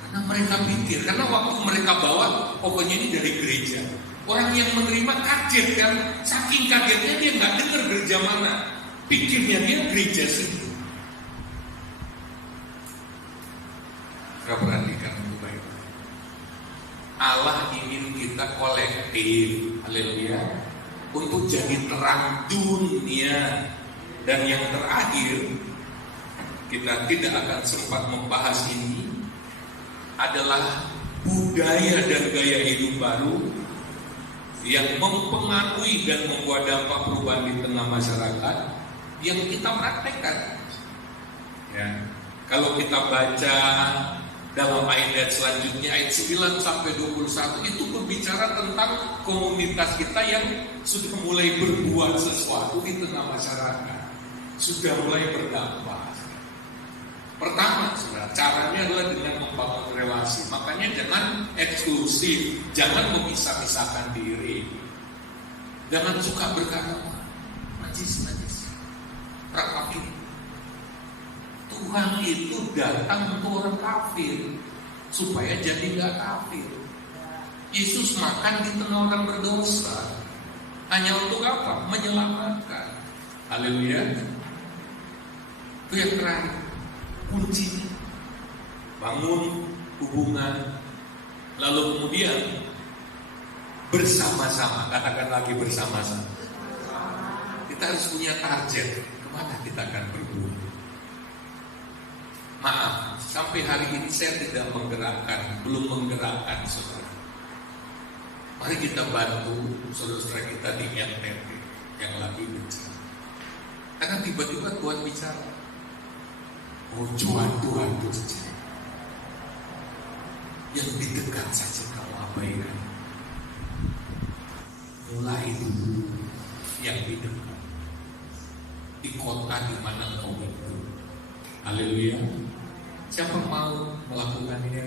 Karena mereka pikir, karena waktu mereka bawa, pokoknya ini dari gereja. Orang yang menerima kaget kan, saking kagetnya dia nggak dengar gereja mana, pikirnya dia gereja sini. Kita perhatikan itu baik. Allah ingin kita kolektif, haleluya, untuk jadi terang dunia. Dan yang terakhir, kita tidak akan sempat membahas ini, adalah budaya dan gaya hidup baru yang mempengaruhi dan membuat dampak perubahan di tengah masyarakat yang kita praktekkan. Ya, kalau kita baca dalam ayat selanjutnya, ayat 9 sampai 21 itu berbicara tentang komunitas kita yang sudah mulai berbuat sesuatu di tengah masyarakat, sudah mulai berdampak. Pertama, saudara, caranya adalah dengan membangun relasi. Makanya jangan eksklusif, jangan memisah-misahkan diri. Jangan suka berkata, najis, orang kafir. Tuhan itu datang untuk orang kafir supaya jadi gak kafir. Yesus makan di tengah orang berdosa hanya untuk apa? Menyelamatkan. Haleluya. Itu yang terakhir, kuncinya bangun hubungan, lalu kemudian bersama-sama. Katakan lagi, bersama-sama. Kita harus punya target kemana kita akan berbuat. Maaf, sampai hari ini saya tidak belum menggerakkan saudara. Mari kita bantu saudara-saudara kita di NTT yang lagi bicara. Karena tiba-tiba Tuhan bicara, oh Tuhan saja. Yang di dekat saja kamu abaikan. Mulai dulu yang di dekat, di kota di mana kau hidup. Haleluya. Siapa mau melakukan ini?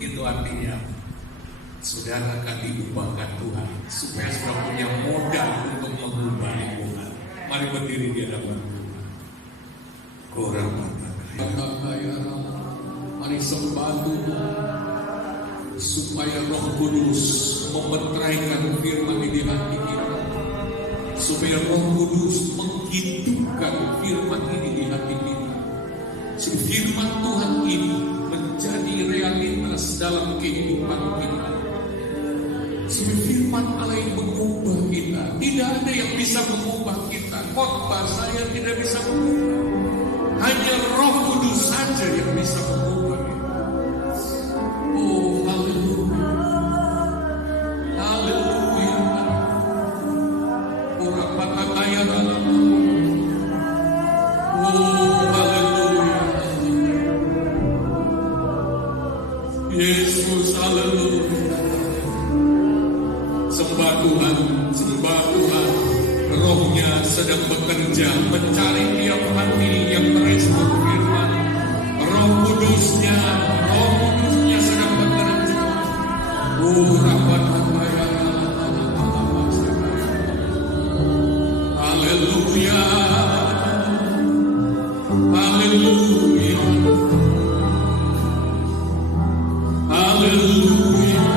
Itu artinya saudara akan diubahkan Tuhan supaya saudara punya modal untuk mengubah lingkungan. Mari berdiri di hadapan Tuhan. Mari sembah Tuhan supaya Roh Kudus memeteraikan firman di hati kita, supaya Roh Kudus menghidupkan firman ini di hati kita. Firman Tuhan ini menjadi realitas dalam kehidupan kita. Firman Allah yang mengubah kita. Tidak ada yang bisa mengubah kita. Khotbah saya tidak bisa mengubah. Hanya Roh Kudus saja yang bisa mengubah kita. Oh, haleluya. Haleluya. Orang patakaya dalam. Oh, haleluya. Yesus, haleluya. Sembah Tuhan, sembah Tuhan. Rohnya sedang bekerja mencari tiap hati yang merespon firman. Roh Kudusnya sedang bekerja. Oh, rapat hambaya. Haleluya. Haleluya. Haleluya.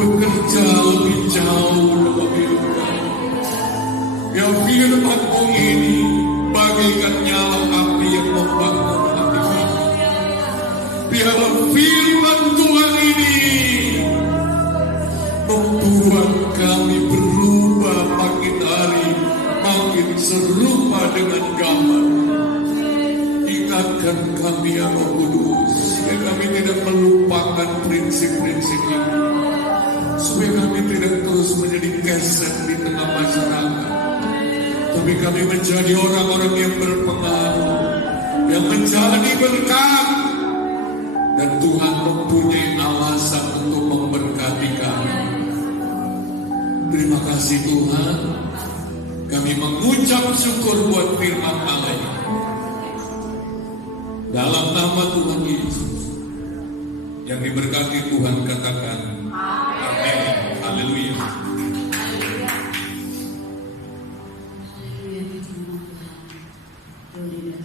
bekerja lebih jauh dalam hidup kami. Ya firman-Mu ini bagaikan nyala api yang membangun hati kami. Biarlah firman Tuhan ini membuat kami berubah makin hari, makin serupa dengan gambar. Ingatkan kami ya Roh Kudus, supaya kami tidak melupakan prinsip-prinsip ini, supaya kami tidak terus menjadi keset di tengah masyarakat, tapi kami menjadi orang-orang yang berpengaruh, yang menjadi berkat, dan Tuhan mempunyai alasan untuk memberkati kami. Terima kasih Tuhan, kami mengucap syukur buat firman Allah ini. Dalam nama Tuhan Yesus, yang diberkati Tuhan katakan amin. Haleluya. Haleluya.